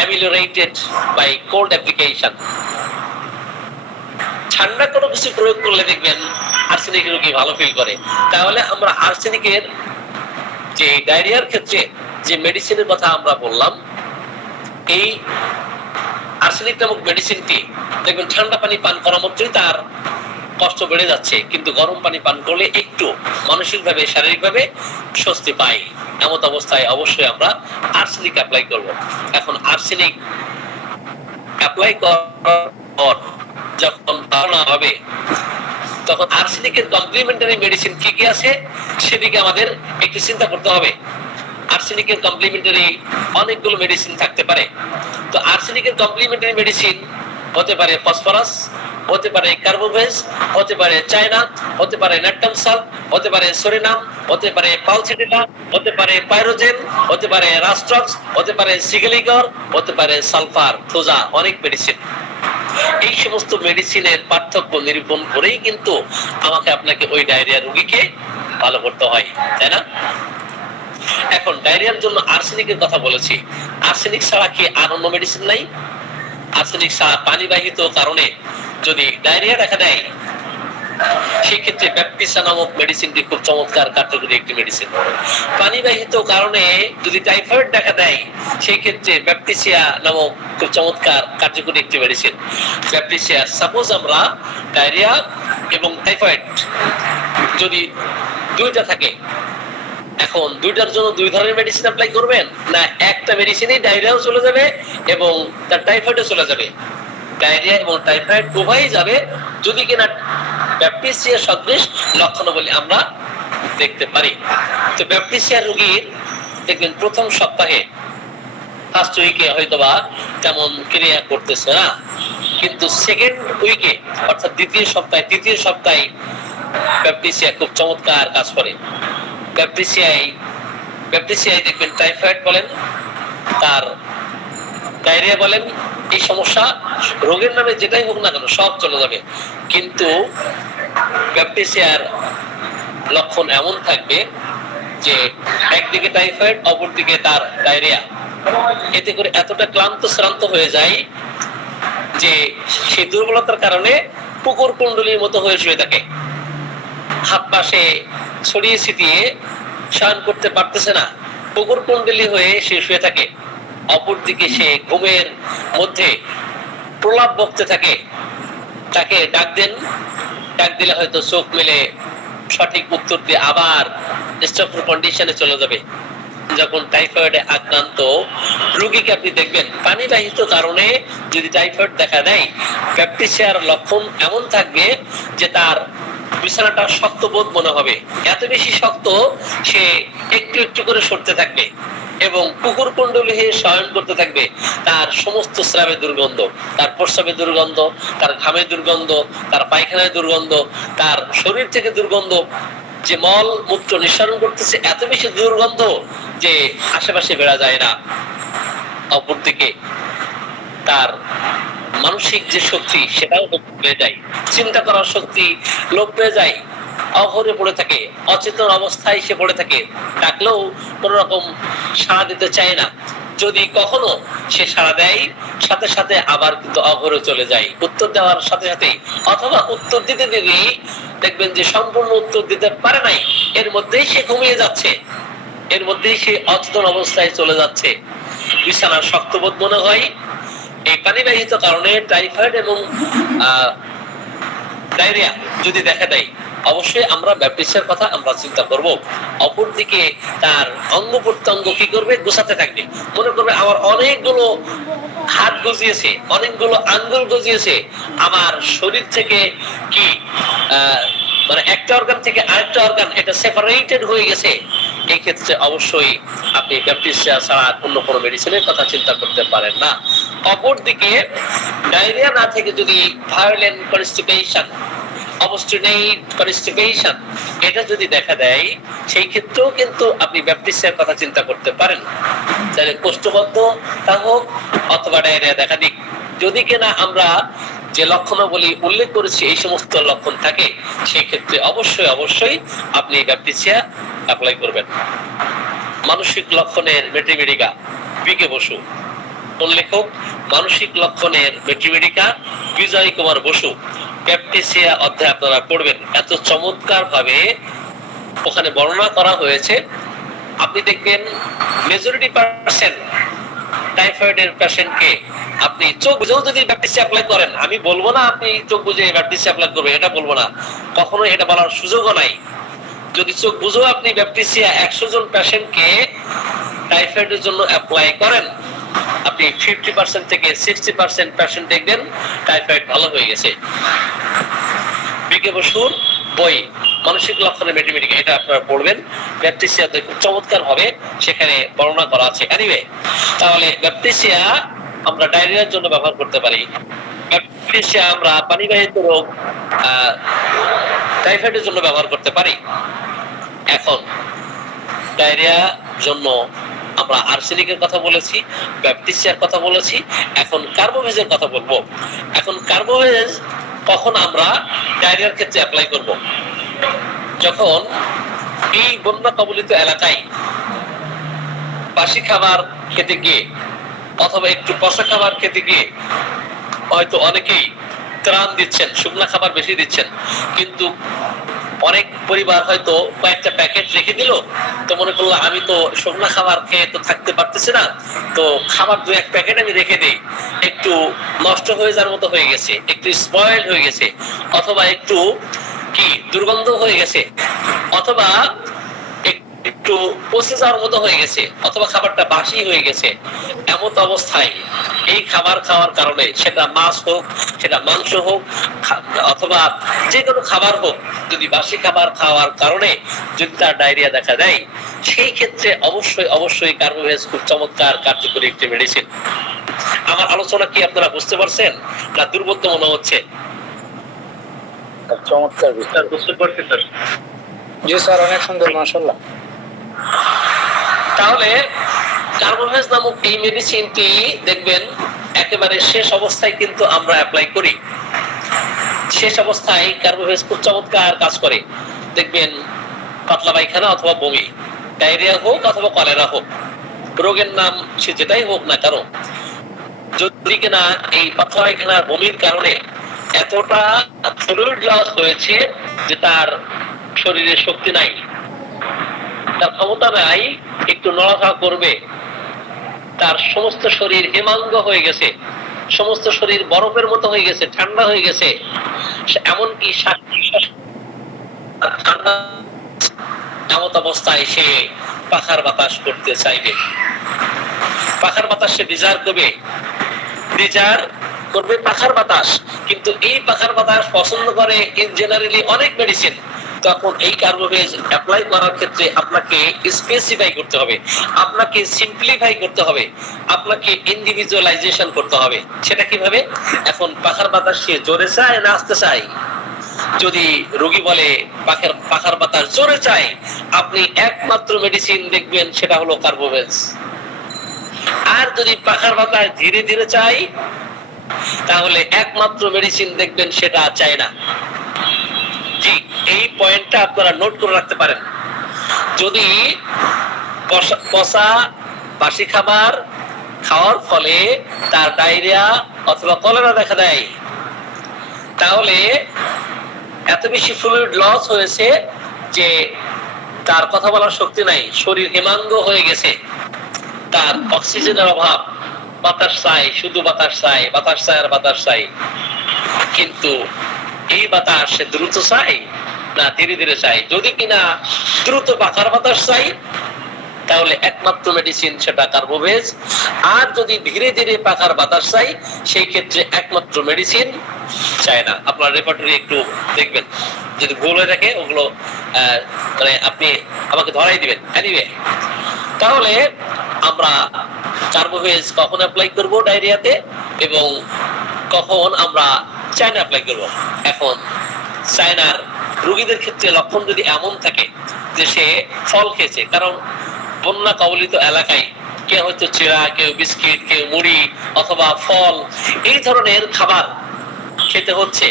ameliorated by cold application. ঠান্ডা কোনো কিছু প্রয়োগ করলে দেখবেন আর্সেনিকের রোগী ভালো ফিল করে। তাহলে আমরা আর্সেনিকের যে ডায়রিয়ার ক্ষেত্রে যে মেডিসিনের কথা আমরা বললাম, এই আর্সেনিক নামক মেডিসিনটি দেখবেন ঠান্ডা পানি পান করা মাত্রই তার কষ্ট বেড়ে যাচ্ছে, কিন্তু গরম পানি পান করলে একটু মানসিকভাবে, শারীরিকভাবে স্বস্তি পাই। এমন অবস্থায় অবশ্যই আমরা আর্সেনিক অ্যাপ্লাই করব। এখন আর্সেনিক অ্যাপ্লাই করার পর যখন ধারণা হবে তখন আর্সেনিকের কমপ্লিমেন্টারি মেডিসিন কি কি আছে সেদিকে আমাদের একটু চিন্তা করতে হবে। আর্সেনিকের কমপ্লিমেন্টারি অনেকগুলো মেডিসিন থাকতে পারে। তো আর্সেনিকের কমপ্লিমেন্টারি মেডিসিন হতে পারে ফসফরাস, হতে পারে কার্বোভেজ, হতে পারে চায়না, হতে পারে ন্যাট্টাম সাল্ট, হতে পারে সোরিনাম, হতে পারে পালসিটিলা, হতে পারে পাইরোজেন, হতে পারে রাস্ট্রক্স, হতে পারে সিগেলিগর, হতে পারে সালফার, থোজা, অনেক মেডিসিন। এই সমস্ত মেডিসিনের পার্থক্য নিরূপণ করেই কিন্তু আমাকে আপনাকে ওই ডায়রিয়া রোগীকে ভালো করতে হয়, তাই না? এখন ডায়রিয়ার জন্য আর্সেনিকের কথা বলেছি, আর্সেনিক ছাড়া কি আর অন্য মেডিসিন নাই? আর্সেনিক ছাড়া পানিবাহিত কারণে যদি ডায়রিয়া দেখা দেয় সেক্ষেত্রে ব্যাপটিসা নামক মেডিসিনটি খুব চমৎকার কার্যকরী একটি মেডিসিন। পানিবাহিত কারণে যদি টাইফয়েড দেখা দেয় সেই ক্ষেত্রে ব্যাপটিসিয়া নামক খুব চমৎকার কার্যকরী একটি মেডিসিন। ব্যাপটিসিয়া, সাপোজ আমরা ডায়রিয়া এবং টাইফয়েড যদি দুইটা থাকে, এখন দুইটার জন্য দুই ধরনের মেডিসিন অ্যাপ্লাই করবেন না একটা মেডিসিনই ডায়রিয়াও চলে যাবে এবং তার টাইফয়েডও চলে যাবে? ডায়রিয়া এবং টাইফয়েড উভয়ই যাবে যদি কিনা ব্যাপটিসিয়া সদৃশ লক্ষণ বলে আমরা দেখতে পারি। তো ব্যাপটিসিয়া রোগীর দেখবেন প্রথম সপ্তাহে ফার্স্ট উইকে হয়তোবা তেমন ক্রিয়া করতেছে না, কিন্তু সেকেন্ড উইকে অর্থাৎ তৃতীয় সপ্তাহে ব্যাপটিসিয়া খুব চমৎকার কাজ করে। ব্যাপটিসিয়ায় দেখবেন টাইফয়েড বলেন, তার ডায়রিয়া বলেন, এই সমস্যা রোগের নামে যেটাই হোক না কেন সব চলে যাবে। কিন্তু ব্যাপটিসিয়ার লক্ষণ এমন থাকবে যে একদিকে টাইফয়েড, অপরদিকে তার ডায়রিয়া। এতে করে এতটা শ্রান্ত হয়ে যায় যে সেই দুর্বলতার কারণে পুকুর কুণ্ডলীর মতো হয়ে শুয়ে থাকে, হাত পাশে ছড়িয়ে ছিটিয়ে শয়ন করতে পারতেছে না, পুকুর কুণ্ডলী হয়ে সে শুয়ে থাকে। অপরদিকে সে ঘুমের মধ্যে প্রলাপ বকতে থাকে। তাকে ডাক দিলে হয়তো চোখ মেলে সঠিক উত্তর দিয়ে আবার স্ট্রোক কন্ডিশনে চলে যাবে। যখন টাইফয়েডে আক্রান্ত রোগীকে আপনি দেখবেন পানিবাহিত কারণে যদি টাইফয়েড দেখা দেয়, ব্যাপটিসিয়ার লক্ষণ এমন থাকবে যে তার বিছানাটা শক্ত বোধ মনে হবে, এত বেশি শক্ত সে একটু একটু করে সরতে থাকবে এবং পুকুর কুণ্ডলী হয়ে শয়ন করতে থাকবে। তার সমস্ত স্রাবে দুর্গন্ধ, তার প্রস্রাবে দুর্গন্ধ, তার ঘামে দুর্গন্ধ, তার পায়খানায় দুর্গন্ধ, তার শরীর থেকে দুর্গন্ধ, যে মল মূত্র নিঃসরণ করতেছে এত বেশি দুর্গন্ধ যে আশেপাশে বেড়া যায় না। অপরদিকে তার মানসিক যে শক্তি সেটাও লোপ পেয়ে যায়, চিন্তা করার শক্তি লোপ পেয়ে যায়, অঘরে পড়ে থাকে, অচেতন অবস্থায় সে পড়ে থাকে, ডাকলেও কোন রকম সাড়া দিতে চায় না। যদি কখনো সে সাড়া দেয় সাথে সাথে আবার কিন্তু অঘরে চলে যায় উত্তর দেওয়ার সাথে সাথে, অথবা উত্তর দিতে দেখবেন যে সম্পূর্ণ উত্তর দিতে পারে নাই, এর মধ্যেই সে ঘুমিয়ে যাচ্ছে, এর মধ্যেই সে অচেতন অবস্থায় চলে যাচ্ছে, বিছানার শক্তবোধ মনে হয়। এই পানিবাহিত কারণে টাইফয়েড এবং ডায়রিয়া যদি দেখা দেয়, অবশ্যই আমরা ব্যাপটিসিয়ার কথা আমরা চিন্তা করব। অপরদিকে তার অঙ্গ প্রত্যঙ্গ কি করবে? গোছাতে থাকবে। মনে করবে আমার অনেকগুলো হাত গজিয়েছে, অনেকগুলো আঙ্গুল গজিয়েছে, আমার শরীর থেকে কি মানে একটা অর্গান থেকে আরেকটা অর্গান এটা সেপারেটেড হয়ে গেছে। এই ক্ষেত্রে অবশ্যই আপনি ব্যাপটিসিয়া ছাড়া অন্য কোনো মেডিসিনের কথা চিন্তা করতে পারেন না। অপরদিকে ডায়রিয়া না থেকে যদি ভায়োলেন্ট কনস্টিপেশন, অবস্টিনেট কনস্টিপেশন এটা যদি দেখা দেয়, সেই ক্ষেত্রেও কিন্তু আপনি ব্যাপটিসিয়ার কথা চিন্তা করতে পারেন। তাহলে কোষ্ঠবদ্ধতা হোক অথবা ডায়রিয়া দেখা দিক, যদি কিনা আমরা যে লক্ষণাবলী উল্লেখ করেছি এই সমস্ত লক্ষণ থাকে, সেই ক্ষেত্রে অবশ্যই আপনি ব্যাপটিসিয়া অ্যাপ্লাই করবেন। মানসিক লক্ষণের মেট্রিমেডিকা বিকে বসু, কোন লেখক? মানসিক লক্ষণের মেট্রিমেডিকা বিজয় কুমার বসু। ব্যাপটিসিয়া অধ্যায় আপনারা পড়বেন, এত চমৎকার ভাবে ওখানে বর্ণনা করা হয়েছে। আপনি দেখবেন মেজরিটি পার্সেন্ট টাইফয়েডের পেশেন্টকে আপনি চোখ বুঝেও যদি ব্যাপটিসিয়া অ্যাপ্লাই করেন, আমি বলবো না আপনি চোখ বুঝে ব্যাপটিসিয়া অ্যাপ্লাই করবেন, এটা বলবো না, কখনো এটা বলার সুযোগও নাই। যদি চোখ বুঝেও আপনি ব্যাপটিসিয়া 100 জন পেশেন্টকে টাইফয়েডের জন্য অ্যাপ্লাই করেন, আপনি 50% থেকে 60% পেশেন্ট দেখবেন টাইফয়েড ভালো হয়ে গেছে। বিকে বসুর বই মানসিক লক্ষণের মেট্রিমেডিকা, এটা আপনারা পড়বেন, ব্যাপটিসিয়াতে খুব চমৎকার হবে সেখানে বর্ণনা করা আছে। এনিওয়ে, তাহলে ব্যাপটিসিয়া আমরা ডায়রিয়ার জন্য ব্যবহার করতে পারি, ব্যাপটিসিয়া আমরা পানিবাহিত রোগ টাইফয়েডের জন্য ব্যবহার করতে পারি। এখন ডায়রিয়ার জন্য আমরা আর্সেনিকের কথা বলেছি, ব্যাপটিসিয়ার কথা বলেছি, এখন কার্বোভেজের কথা বলবো। এখন কার্বোভেজ কখন আমরা ডায়রিয়ার ক্ষেত্রে অ্যাপ্লাই করব? যখন এই বন্যা কবলিত এলাকায় বাসি খাবার খেতে গিয়ে অথবা একটু পচা খাবার খেতে গিয়ে হয়তো অনেকেই ত্রাণ দিচ্ছেন, শুকনা খাবার বেশি দিচ্ছেন, কিন্তু অনেক পরিবার হয়তো কয়েকটা প্যাকেট রেখে দিল, তো মনে করলো আমি তো শুকনা খাবার খেয়ে তো থাকতে পারতেছি না, তো খাবার 2-1 প্যাকেট আমি রেখে দিই, একটু নষ্ট হয়ে যাওয়ার মতো হয়ে গেছে, একটু স্পয়েলড হয়ে গেছে, অথবা একটু কি দুর্গন্ধ হয়ে গেছে, অথবা একটু পচে যাওয়ার মতো হয়ে গেছে অথবা খাবারটা বাসি হয়ে গেছে, এমন অবস্থায় এই খাবার খাওয়ার কারণে, সেটা মাছ হোক, সেটা মাংস হোক, অথবা যে কোনো খাবার হোক, যদি বাসি খাবার খাওয়ার কারণে যদি তার ডায়রিয়া দেখা দেয়, সেই ক্ষেত্রে অবশ্যই অবশ্যই কার্বোভেজ খুব চমৎকার কার্যকরী একটি মেডিসিন। আমার আলোচনা কি আপনারা বুঝতে পারছেন না দুর্বোধ্য মনে হচ্ছে? চমৎকার বিষয়, বুঝতে পারছেন স্যার? জি স্যার, অনেক সুন্দর, মাশাআল্লাহ। তাহলে কার্বোভেজ নামক এই মেডিসিনটি দেখবেন একেবারে শেষ অবস্থায় কিন্তু আমরা অ্যাপ্লাই করি। শেষ অবস্থায় কার্বোভেজ খুব চমৎকার কাজ করে। দেখবেন পাতলা পায়খানা অথবা বমি, ডায়রিয়া হোক অথবা কলেরা হোক, রোগের নাম সে যেটাই হোক না কারণ, যদি কিনা এই পাতলা পায়খানার বমির কারণে এতটা ফ্লুইড লস হয়েছে যে তার শরীরে শক্তি নাই, তার ক্ষমতা নাই একটু নড়াচড়া করবে, তার সমস্ত শরীর হিমাঙ্গ হয়ে গেছে, সমস্ত শরীর বরফের মতো হয়ে গেছে, ঠান্ডা হয়ে গেছে, এমনকি এমত অবস্থায় সে পাখার বাতাস করতে চাইবে, পাখার বাতাস সে ডিজায়ার করবে, ডিজায়ার করবে পাখার বাতাস। কিন্তু এই পাখার বাতাস পছন্দ করে ইন জেনারেলি অনেক মেডিসিন। তখন এই কার্বোভেজ অ্যাপ্লাই করার ক্ষেত্রে আপনাকে স্পেসিফাই করতে হবে, আপনাকে সিম্পলিফাই করতে হবে, আপনাকে ইন্ডিভিজুয়ালাইজেশন করতে হবে। সেটা কিভাবে? এখন পাখার বাতাস সে জোরে চায় না আস্তে চায়? যদি রোগী বলে পাখার বাতাস জোরে চায়, আপনি একমাত্র মেডিসিন দেখবেন সেটা হলো কার্বোভেজ। আর যদি পাখার বাতাস ধীরে ধীরে চাই, তাহলে একমাত্র মেডিসিন দেখবেন সেটা চায় না। জি, এই পয়েন্টটা আপনারা নোট করে রাখতে পারেন। যদি পচা বাসি খাবার খাওয়ার ফলে তার ডায়রিয়া অথবা কলেরা দেখা দেয়, তাহলে এত বেশি ফ্লুইড লস হয়েছে যে তার কথা বলার শক্তি নাই, শরীর হিমাঙ্গ হয়ে গেছে, তার অক্সিজেনের অভাব, বাতাস চাই, শুধু বাতাস চাই, বাতাস চাই আর বাতাস চাই। কিন্তু এই বাতাস সে দ্রুত চাই না ধীরে ধীরে চাই? যদি কিনা দ্রুত পাখার বাতাস চাই, তাহলে একমাত্র মেডিসিন সেটা কার্বোভেজ। আর যদি ধীরে ধীরে পাখার বাতাস চাই, সেই ক্ষেত্রে একমাত্র মেডিসিন চায় না। আপনার রেপার্টরি একটু দেখবেন, যদি ভুল হয়ে থাকে ওগুলো মানে আপনি আমাকে ধরাই দিবেন। এনিওয়ে, তাহলে আমরা কার্বোভেজ কখন অ্যাপ্লাই করব ডায়রিয়াতে এবং কখন আমরা চায়না অ্যাপ্লাই করব? এখন চায়নার রোগীদের ক্ষেত্রে লক্ষণ যদি এমন থাকে যে সে ফল খেয়েছে, কারণ বন্যা কবলিত এলাকায় কেউ হয়তো চিড়া, কেউ বিস্কিট, কেউ মুড়ি অথবা ফল, এই ধরনের খাবার খেতে হচ্ছে।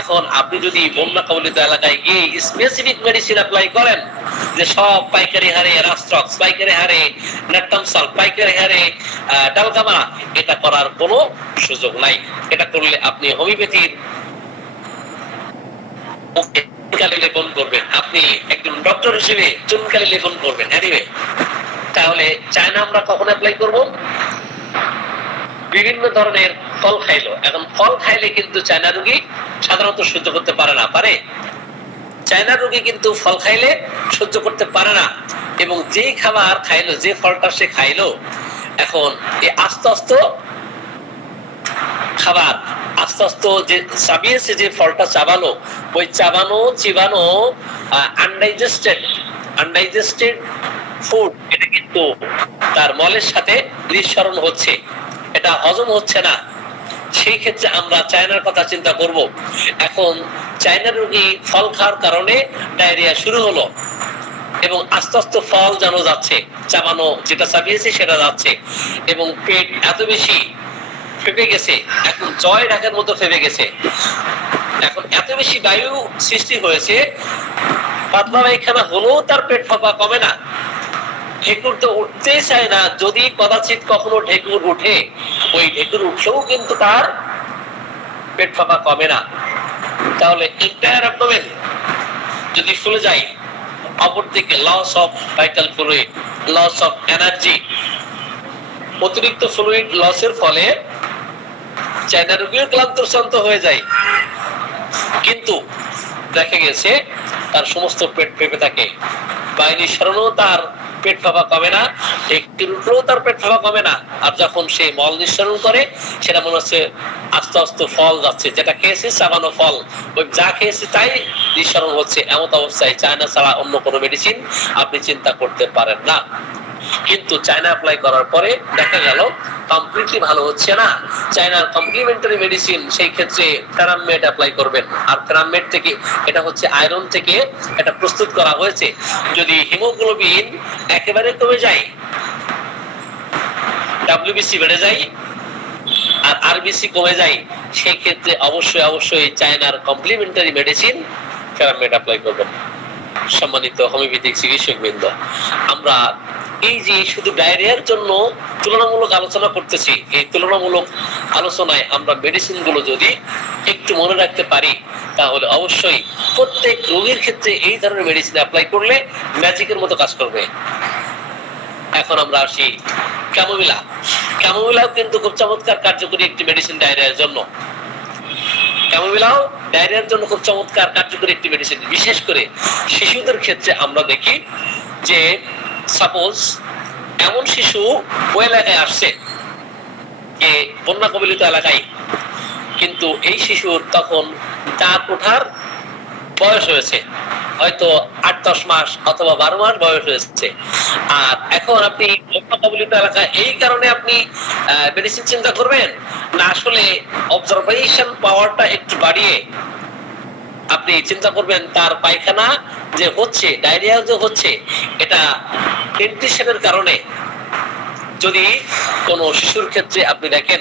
এখন আপনি যদি বন্যা কবলিত এলাকায় গিয়ে স্পেসিফিক মেডিসিন অ্যাপ্লাই করেন, যে সব পাইকারি হারে রাস্ট্রক্স, পাইকারি হারে ন্যাট্টামসাল, পাইকারি হারে ডালকামা, এটা করার কোনো সুযোগ নাই। এটা করলে আপনি হোমিওপ্যাথির চুনকালি লেপন করবেন, আপনি একজন ডক্টর হিসেবে চুনকালি লেপন করবেন। এনিওয়ে, তাহলে চায়না আমরা কখন অ্যাপ্লাই করব? বিভিন্ন ধরনের ফল খাইলো। এখন ফল খাইলে কিন্তু চায়না রোগী সাধারণত সহ্য করতে পারে না, পারে? চায়না রোগী কিন্তু ফল খাইলে সহ্য করতে পারে না, এবং যেই খাবার খাইলো, যে ফলটা সে খাইলো, এখন এই আস্তে আস্তে খাবার আস্তে আস্তে যে চাবিয়েছে, যে ফলটা চাবানো, ওই চাবানো চিবানো আনডাইজেস্টেড ফুড, এটা কিন্তু তার মলের সাথে নিঃসরণ হচ্ছে, এটা হজম হচ্ছে না। সেই ক্ষেত্রে আমরা চায়নার কথা চিন্তা করব। এখন চায়নার রোগী ফল খাওয়ার কারণে ডায়রিয়া শুরু হলো, এবং আস্তে আস্তে ফল যেন যাচ্ছে, চাবানো যেটা চাবিয়েছে সেটা যাচ্ছে, এবং পেট এত বেশি ফেপে গেছে, এখন জয় ঢাকার মতো ফেপে গেছে, এখন এত বেশি বায়ু সৃষ্টি হয়েছে, পাতলা পায়খানা হলেও তার পেট ফাঁপা কমে না, ঢেকুর তো উঠতেই চায় না। যদি কদাচিৎ কখনো ঢেকুর উঠে, ওই ঢেকুর উঠলেও কিন্তু তার পেট ফাঁপা কমে না। তাহলে এন্টায়ার অ্যাবডোমেন যদি ফুলে যায়, অপরদিকে loss of vital fluid, loss of energy, অতিরিক্ত ফ্লুইড লসের ফলে চায়না রোগীও ক্লান্ত হয়ে যায়, কিন্তু দেখা গেছে তার সমস্ত পেট ফেপে থাকে, বায়ু নিঃসরণও তার পেট ফাঁপা কমে না, একটুর উপরেও তার পেট ফাঁপা কমে না। আর যখন সে মল নিঃসরণ করে সেটা মনে হচ্ছে আস্তে আস্তে ফল যাচ্ছে, যেটা খেয়েছে চাবানো ফল, ওই যা খেয়েছে তাই নিঃসরণ হচ্ছে। এমন অবস্থায় চায়না ছাড়া অন্য কোনো মেডিসিন আপনি চিন্তা করতে পারেন না। কিন্তু চায়না অ্যাপ্লাই করার পরে দেখা গেল কমপ্লিটলি ভালো হচ্ছে না। চায়নার কমপ্লিমেন্টারি মেডিসিন, সেই ক্ষেত্রে ফেরামমেড অ্যাপ্লাই করবেন। আর ফেরামমেড থেকে, এটা হচ্ছে আয়রন থেকে এটা প্রস্তুত করা হয়েছে। যদি হিমোগ্লোবিন একেবারে কমে যায়, ডাব্লিউবিসি বেড়ে যায় আর আরবিসি কমে যায়, সেই ক্ষেত্রে অবশ্যই অবশ্যই চায়নার কমপ্লিমেন্টারি মেডিসিন ফেরামমেড অ্যাপ্লাই করবেন। সম্মানিত হোমিওপ্যাথিক চিকিৎসক বৃন্দ, আমরা এই যে শুধু ডায়রিয়ার জন্য তুলনামূলক আলোচনা করতেছি, এই তুলনামূলক আলোচনায় আমরা মেডিসিন গুলো যদি একটু মনে রাখতে পারি, তাহলে অবশ্যই প্রত্যেক রোগীর ক্ষেত্রে এই ধরনের মেডিসিন অ্যাপ্লাই করলে ম্যাজিকের মতো কাজ করবে। এখন আমরা আসি ক্যামোমিলা। ক্যামোমিলাও কিন্তু খুব চমৎকার কার্যকরী একটি মেডিসিন ডায়রিয়ার জন্য। ক্যামোমিলাও ডায়রিয়ার জন্য খুব চমৎকার কার্যকরী একটি মেডিসিন। বিশেষ করে শিশুদের ক্ষেত্রে আমরা দেখি যে সাপোজ এমন শিশু ওই এলাকায় আসছে, যে বন্যা কবলিত এলাকায়, কিন্তু এই শিশুর তখন দাঁত ওঠার বয়স হয়েছে, হয়তো 8-10 মাস অথবা 12 মাস বয়স হয়েছে। আর এখন আপনি বন্যা কবলিত এলাকা, এই কারণে আপনি মেডিসিন চিন্তা করবেন না, আসলে অবজারভেশন পাওয়ারটা একটু বাড়িয়ে আপনি চিন্তা করবেন তার পায়খানা যে হচ্ছে, ডায়রিয়া যে হচ্ছে, এটা নিউট্রিশনের কারণে। যদি কোন শিশুর ক্ষেত্রে আপনি দেখেন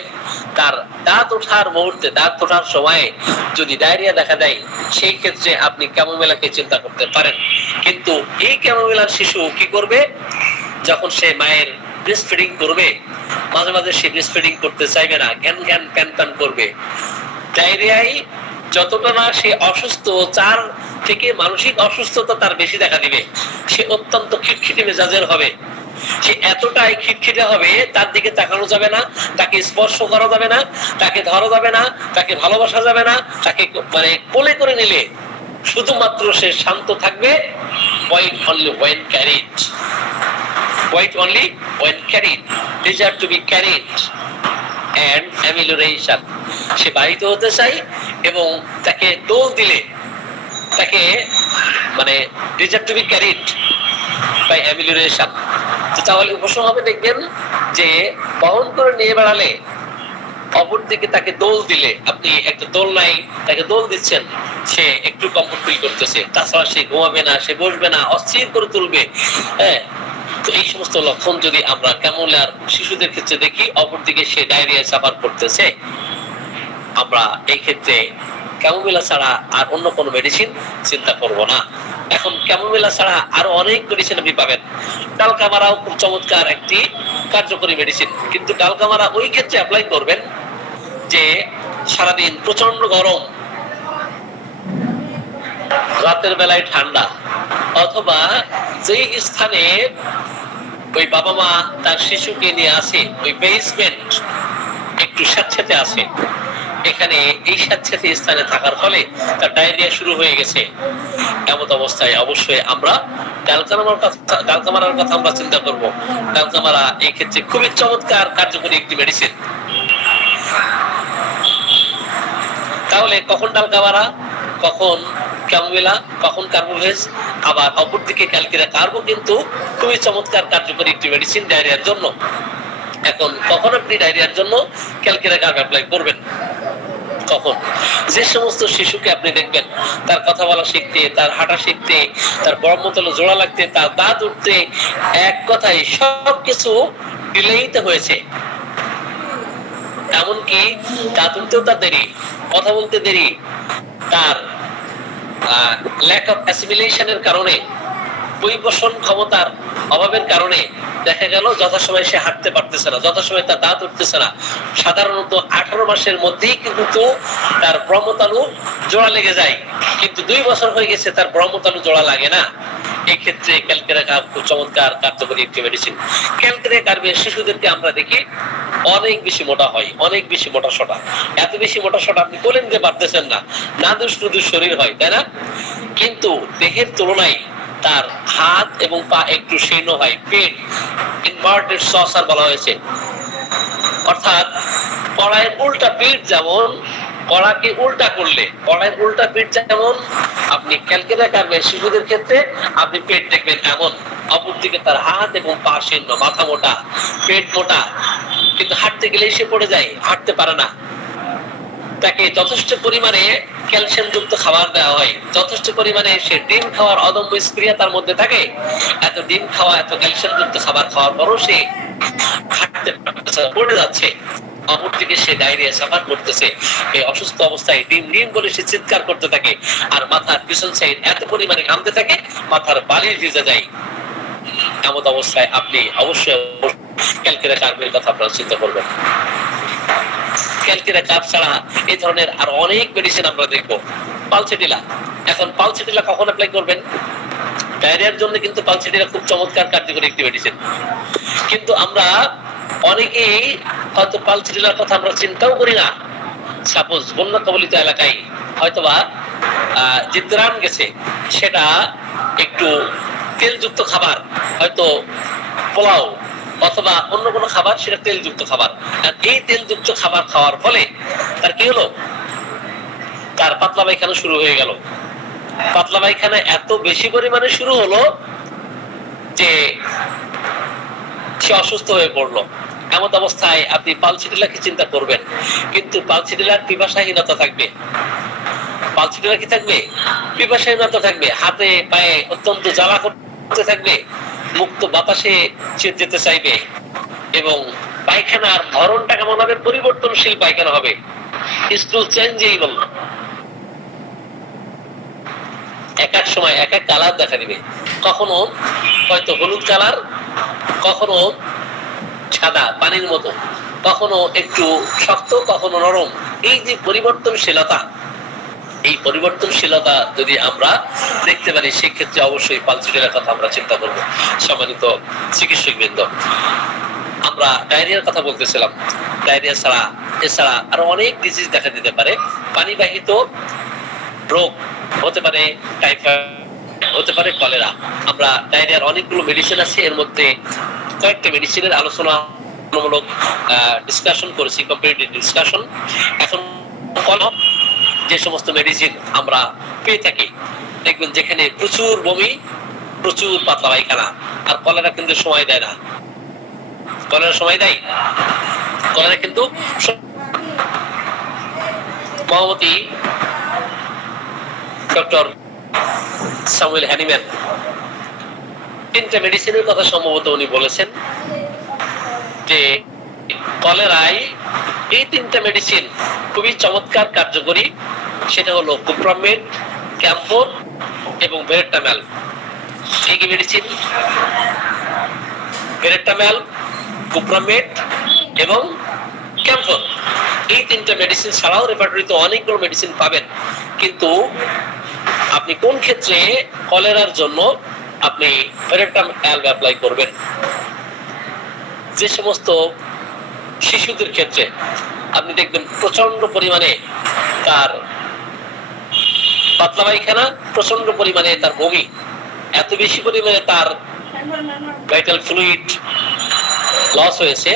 তার দাঁত ওঠার মুহূর্তে, দাঁত ওঠার সময়ে যদি ডায়রিয়া দেখা দেয়, সেই ক্ষেত্রে আপনি ক্যামোমিলাকে চিন্তা করতে পারেন। কিন্তু এই ক্যামোমিলার শিশু কি করবে, যখন সে মায়ের ব্রেস্ট ফিডিং করবে, মাঝে মাঝে সে ব্রেস্ট ফিডিং করতে চাইবে না, ঘ্যান ঘ্যান প্যান প্যান করবে। ডায়রিয়ায় যতটা না সে অসুস্থ, তার থেকে মানসিক অসুস্থতা তার বেশি দেখা দিবে। সে অত্যন্ত খিটখিটে মেজাজের হবে, সে এতটাই খিটখিটে হবে, তার দিকে তাকানো যাবে না, তাকে স্পর্শ করা যাবে না, তাকে ধরা যাবে না, তাকে ভালোবাসা যাবে না, তাকে মানে কোলে করে নিলে শুধুমাত্র সে শান্ত থাকবে। White only when carried, white only when carried, desire to be carried and amelioration, সে বাহিত হতে চাই এবং তাকে দোল দিলে তাকে মানে desire to be carried by amelioration। তো তাহলে উপশম হবে, দেখবেন যে বহন করে নিয়ে বেড়ালে, অপর দিকে তাকে দোল দিলে, আপনি একটা দোল নাই তাকে দোল দিচ্ছেন, সে একটু কমফোর্ট ফিল করতেছে। তাছাড়া সে ঘুমাবে না, সে বসবে না, অস্থির করে তুলবে। হ্যাঁ, তো এই সমস্ত লক্ষণ যদি আমরা ক্যামোমিলার শিশুদের ক্ষেত্রে দেখি, অপর দিকে সে ডায়রিয়া সাফার করতেছে, আমরা এই ক্ষেত্রে ক্যামোমিলা ছাড়া আর অন্য কোনো মেডিসিন চিন্তা করব না। এখন ক্যামোমিলা ছাড়া আরো অনেক মেডিসিন আপনি পাবেন। ডালকামারাও খুব চমৎকার একটি কার্যকরী মেডিসিন, কিন্তু ডালকামারা ওই ক্ষেত্রে অ্যাপ্লাই করবেন যে সারাদিন প্রচন্ড গরম, রাতের বেলায় ঠান্ডা, অথবা যেই স্থানে ওই বাবা মা তার শিশুকে নিয়ে আসে, ওই বেসমেন্ট একটু স্যাঁতস্যাঁতে আছে, এখানে এই স্যাঁতস্যাঁতে স্থানে থাকার ফলে তার ডায়রিয়া শুরু হয়ে গেছে। এমন অবস্থায় অবশ্যই আমরা ডালকামারার কথা আমরা চিন্তা করব। ডালকামারা এই ক্ষেত্রে খুবই চমৎকার কার্যকরী একটি মেডিসিন। তাহলে কখন ডালকামারা, কখন ক্যামোমিলা, কখন কার্বোভেজ, আবার অপরদিকে ক্যালকিরা কার্বো কিন্তু খুবই চমৎকার কার্যকরী একটি মেডিসিন ডায়রিয়ার জন্য। এখন কখন আপনি ডায়রিয়ার জন্য ক্যালকিরা কার্বো অ্যাপ্লাই করবেন? কখন? যে সমস্ত শিশুকে আপনি দেখবেন তার কথা বলা শিখতে, তার হাঁটা শিখতে, তার ব্রহ্মতলে জোড়া লাগতে, তার দাঁত উঠতে, এক কথায় সবকিছু ডিলেইতে হয়েছে, এমনকি দাঁত উঠতেও তার দেরি, কথা বলতে দেরি, তার ল্যাক অফ অ্যাসিমিলেশনের কারণে, পরিপোষণ ক্ষমতার অভাবের কারণে দেখা গেল যথাসময় সে হাঁটতে পারতেছে না, যথাসময় তার দাঁত উঠতেছে না। সাধারণত 18 মাসের মধ্যেই কিন্তু তার ব্রহ্মতালু জোড়া লেগে যায়, কিন্তু 2 বছর হয়ে গেছে তার ব্রহ্মতালু জোড়া লাগে না। এই ক্ষেত্রে ক্যালকিরা কার্ব খুব চমৎকার কার্যকরী একটি মেডিসিন। ক্যালকিরা কার্বে শিশুদেরকে আমরা দেখি অনেক বেশি মোটা হয়, অনেক বেশি মোটা সোটা, এত বেশি মোটা সোটা আপনি কোলে নিতে পারতেছেন না, না দুষ্টু শরীর হয়, তাই না? কিন্তু দেহের তুলনায় তার হাত এবং পা একটু শীর্ণ হয়। পেট ইনভার্টেড সসার বলা হয়েছে, অর্থাৎ কড়াইয়ের উল্টা পিঠ যেমন, কড়াকে উল্টা করলে কড়াইয়ের উল্টা পিঠ যেমন আপনি ক্যালকুলেট করবেন শিশুদের ক্ষেত্রে, আপনি পেট দেখবেন এমন। অপরদিকে তার হাত এবং পা শীর্ণ, মাথা মোটা, পেট মোটা, কিন্তু হাঁটতে গেলেই সে পড়ে যায়, হাঁটতে পারে না। তাকে যথেষ্ট পরিমাণে ক্যালসিয়াম যুক্ত খাবার দেওয়া হয়, যথেষ্ট পরিমাণে সে ডিম খাওয়ার অদম্য স্পৃহা তার মধ্যে থাকে। এত ডিম খাওয়া, এত ক্যালসিয়াম যুক্ত খাবার খাওয়ার পরও সে হাঁটতে পারতেছে, পড়ে যাচ্ছে। অপরদিকে সে ডায়রিয়া সাফার করতেছে। এই অসুস্থ অবস্থায় ডিম ডিম বলে সে চিৎকার করতে থাকে, আর মাথার পিছন সাইড এত পরিমাণে ঘামতে থাকে, মাথার বালিশ ভিজে যায়। এমন অবস্থায় আপনি অবশ্যই ক্যালকুলেট কার্বের কথা আপনারা চিন্তা করবেন। ক্যালকুলেট কার্ব ছাড়া এই ধরনের আর অনেক মেডিসিন আমরা দেখবো। পালসেটিলা, এখন পালসেটিলা কখন অ্যাপ্লাই করবেন? ডায়রিয়ার জন্য কিন্তু পালসেটিলা খুব চমৎকার কার্যকরী একটি মেডিসিন, কিন্তু আমরা অনেকেই হয়তো পালসেটিলার কথা আমরা চিন্তাও করি না। সাপোজ বন্যা কবলিত এলাকায় হয়তোবা যে ত্রাণ গেছে সেটা একটু তেলযুক্ত খাবার, হয়তো পোলাও অথবা অন্য কোনো খাবার, সেটা তেলযুক্ত খাবার। আর এই তেলযুক্ত খাবার খাওয়ার ফলে তার কি হলো? তার পাতলা পায়খানা শুরু হয়ে গেল। পাতলা পায়খানা এত বেশি পরিমাণে শুরু হলো যে সে অসুস্থ হয়ে পড়লো। এমন অবস্থায় আপনি পালসেটিলাকে চিন্তা করবেন, কিন্তু পালসেটিলার পিপাসাহীনতা থাকবে। পালসেটিলা কি থাকবে? পিপাসাহীনতা থাকবে, হাতে পায়ে অত্যন্ত জ্বালা করতে থাকবে, মুক্ত বাতাসে যেতে চাইবে, এবং পায়খানার ধরনটা কেমন হবে? পরিবর্তনশীল পায়খানা হবে, স্টুল চেঞ্জেবল। এক এক সময় এক এক কালার দেখা দিবে, কখনো হয়তো হলুদ কালার, কখনো সাদা পানির মতো, কখনো একটু শক্ত, কখনো নরম। এই যে পরিবর্তনশীলতা, এই পরিবর্তনশীলতা যদি আমরা দেখতে পারি, সেক্ষেত্রে অবশ্যই পালসেটিলার কথা আমরা চিন্তা করব। সম্মানিত চিকিৎসকবৃন্দ, আমরা ডায়রিয়ার কথা বলতেছিলাম। ডায়রিয়া ছাড়া এছাড়া আরো অনেক ডিজিজ দেখা দিতে পারে। পানিবাহিত রোগ হতে পারে টাইফয়েড, হতে পারে কলেরা। আমরা ডায়রিয়ার অনেকগুলো মেডিসিন আছে, এর মধ্যে কয়েকটা মেডিসিনের আলোচনামূলক ডিসকাশন করেছি, কম্পারেটিভ ডিসকাশন। এখন যে সমস্ত মেডিসিন আমরা পেয়ে থাকি, দেখবেন যেখানে প্রচুর বমি, প্রচুর পাতলা পায়খানা, আর কলেরা কিন্তু সময় দেয় না। কলেরা সময় দেয়? কলেরা কিন্তু মহামতি ডক্টর স্যামুয়েল হ্যানিম্যান তিনটা মেডিসিনের কথা সম্ভবত উনি বলেছেন, যে কলেরায় এই তিনটা মেডিসিন খুবই চমৎকার কার্যকরী। সেটা হলো কুপ্রামেট, ক্যাম্ফোর এবং ভেরেটাম্যাল। এই কি মেডিসিন? ভেরেটাম্যাল, কুপ্রামেট এবং ক্যাম্ফোর। এই তিনটা মেডিসিন ছাড়াও রেপার্টরিতে অনেকগুলো মেডিসিন পাবেন, কিন্তু আপনি কোন ক্ষেত্রে কলেরার জন্য আপনি ভেরেটাম্যাল অ্যাপ্লাই করবেন? যে সমস্ত শিশুদের ক্ষেত্রে আপনি দেখবেন প্রচন্ড পরিমাণে তার পাতলা পায়খানা, প্রচন্ড পরিমাণে তার বমি, এত বেশি পরিমাণে তার ভাইটাল ফ্লুইড লস হয়েছে,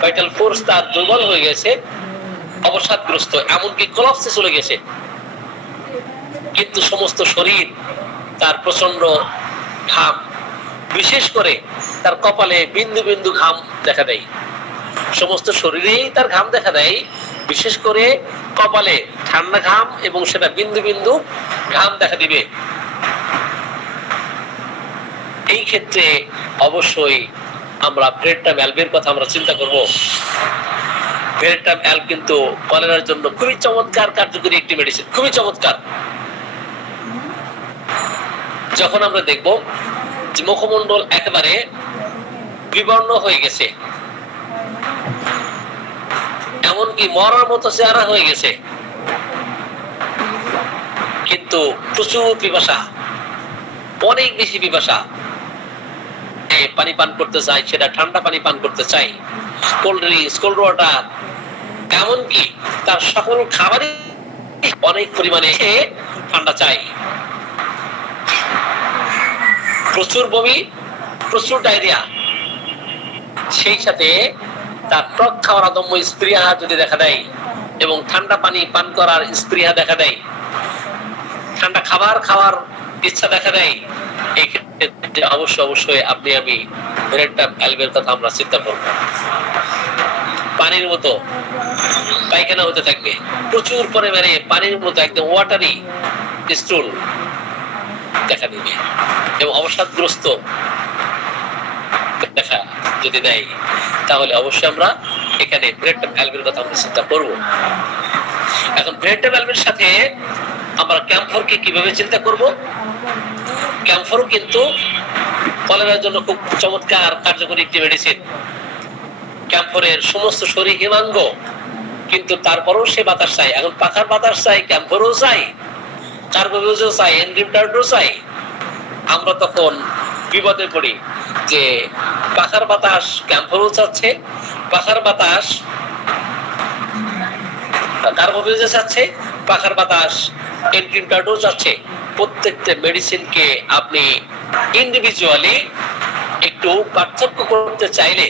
ভাইটাল ফোর্স তার দুর্বল হয়ে গেছে, অবসাদগ্রস্ত, এমনকি কোলাপসে চলে গেছে, কিন্তু সমস্ত শরীর তার প্রচন্ড ঘাম, বিশেষ করে তার কপালে বিন্দু বিন্দু ঘাম দেখা দেয়। সমস্ত শরীরেই তার ঘাম দেখা দেয়, বিশেষ করে কপালে ঠান্ডা ঘাম, এবং সেটা বিন্দু বিন্দু ঘাম দেখা দিবে। এই ক্ষেত্রে অবশ্যই আমরা ভেরেটাম্যালের কথা আমরা চিন্তা করব। ভেরেটাম্যাল কিন্তু কলেরার জন্য খুবই চমৎকার কার্যকরী একটি মেডিসিন, খুবই চমৎকার। যখন আমরা দেখব যে মুখমণ্ডল একেবারে বিবর্ণ হয়ে গেছে, এমনকি মরার মতো চেহারা হয়ে গেছে, কিন্তু প্রচুর পিপাসা, অনেক বেশি পিপাসা, পানি পান করতে চাই, সেটা ঠান্ডা পানি পান করতে চাই, কোল্ড ড্রিঙ্কস, কোল্ড ওয়াটার, এমনকি তার সকল খাবারই অনেক পরিমাণে ঠান্ডা চাই। প্রচুর বমি, প্রচুর ডায়রিয়া, সেই সাথে তার টক খাওয়ার অদম্য স্পৃহা যদি দেখা দেয় এবং ঠান্ডা পানি পান করার স্পৃহা দেখা দেয়, ঠান্ডা খাবার খাওয়ার ইচ্ছা দেখা দেয়, এই ক্ষেত্রে অবশ্যই আপনি আমি ব্রেডটা ভ্যালভের কথা আমরা চিন্তা করব। পানির মতো পায়খানা হতে থাকবে, প্রচুর পরিমাণে পানির মতো একদম ওয়াটারি স্টুল দেখা দিবে এবং অবসাদগ্রস্ত দেখা যদি দেয়, তাহলে অবশ্যই আমরা এখানে ব্রেড ভ্যালভের কথা আমরা চিন্তা করব। এখন ব্রেড ভ্যালভের সাথে আমরা ক্যাম্ফরকে কিভাবে চিন্তা করব? ক্যাম্ফরও কিন্তু কলেরার জন্য খুব চমৎকার কার্যকরী একটি মেডিসিন। ক্যাম্ফরের সমস্ত শরীর হিমাঙ্গ, কিন্তু তারপরেও সে বাতাস চাই। এখন পাখার বাতাস চাই, ক্যাম্ফরও চাই, কার্বোভিউজও চাই, এনরিমটার্ডও চাই। আমরা তখন বিপদে পড়ি যে পাখার বাতাস ক্যাম্ফরও চাচ্ছে, পাখার বাতাস কার্বোভিউজও চাচ্ছে, পাখার বাতাস এনরিমটার্ডও চাচ্ছে। প্রত্যেকটা মেডিসিনকে আপনি ইন্ডিভিজুয়ালি একটু পার্থক্য করতে চাইলে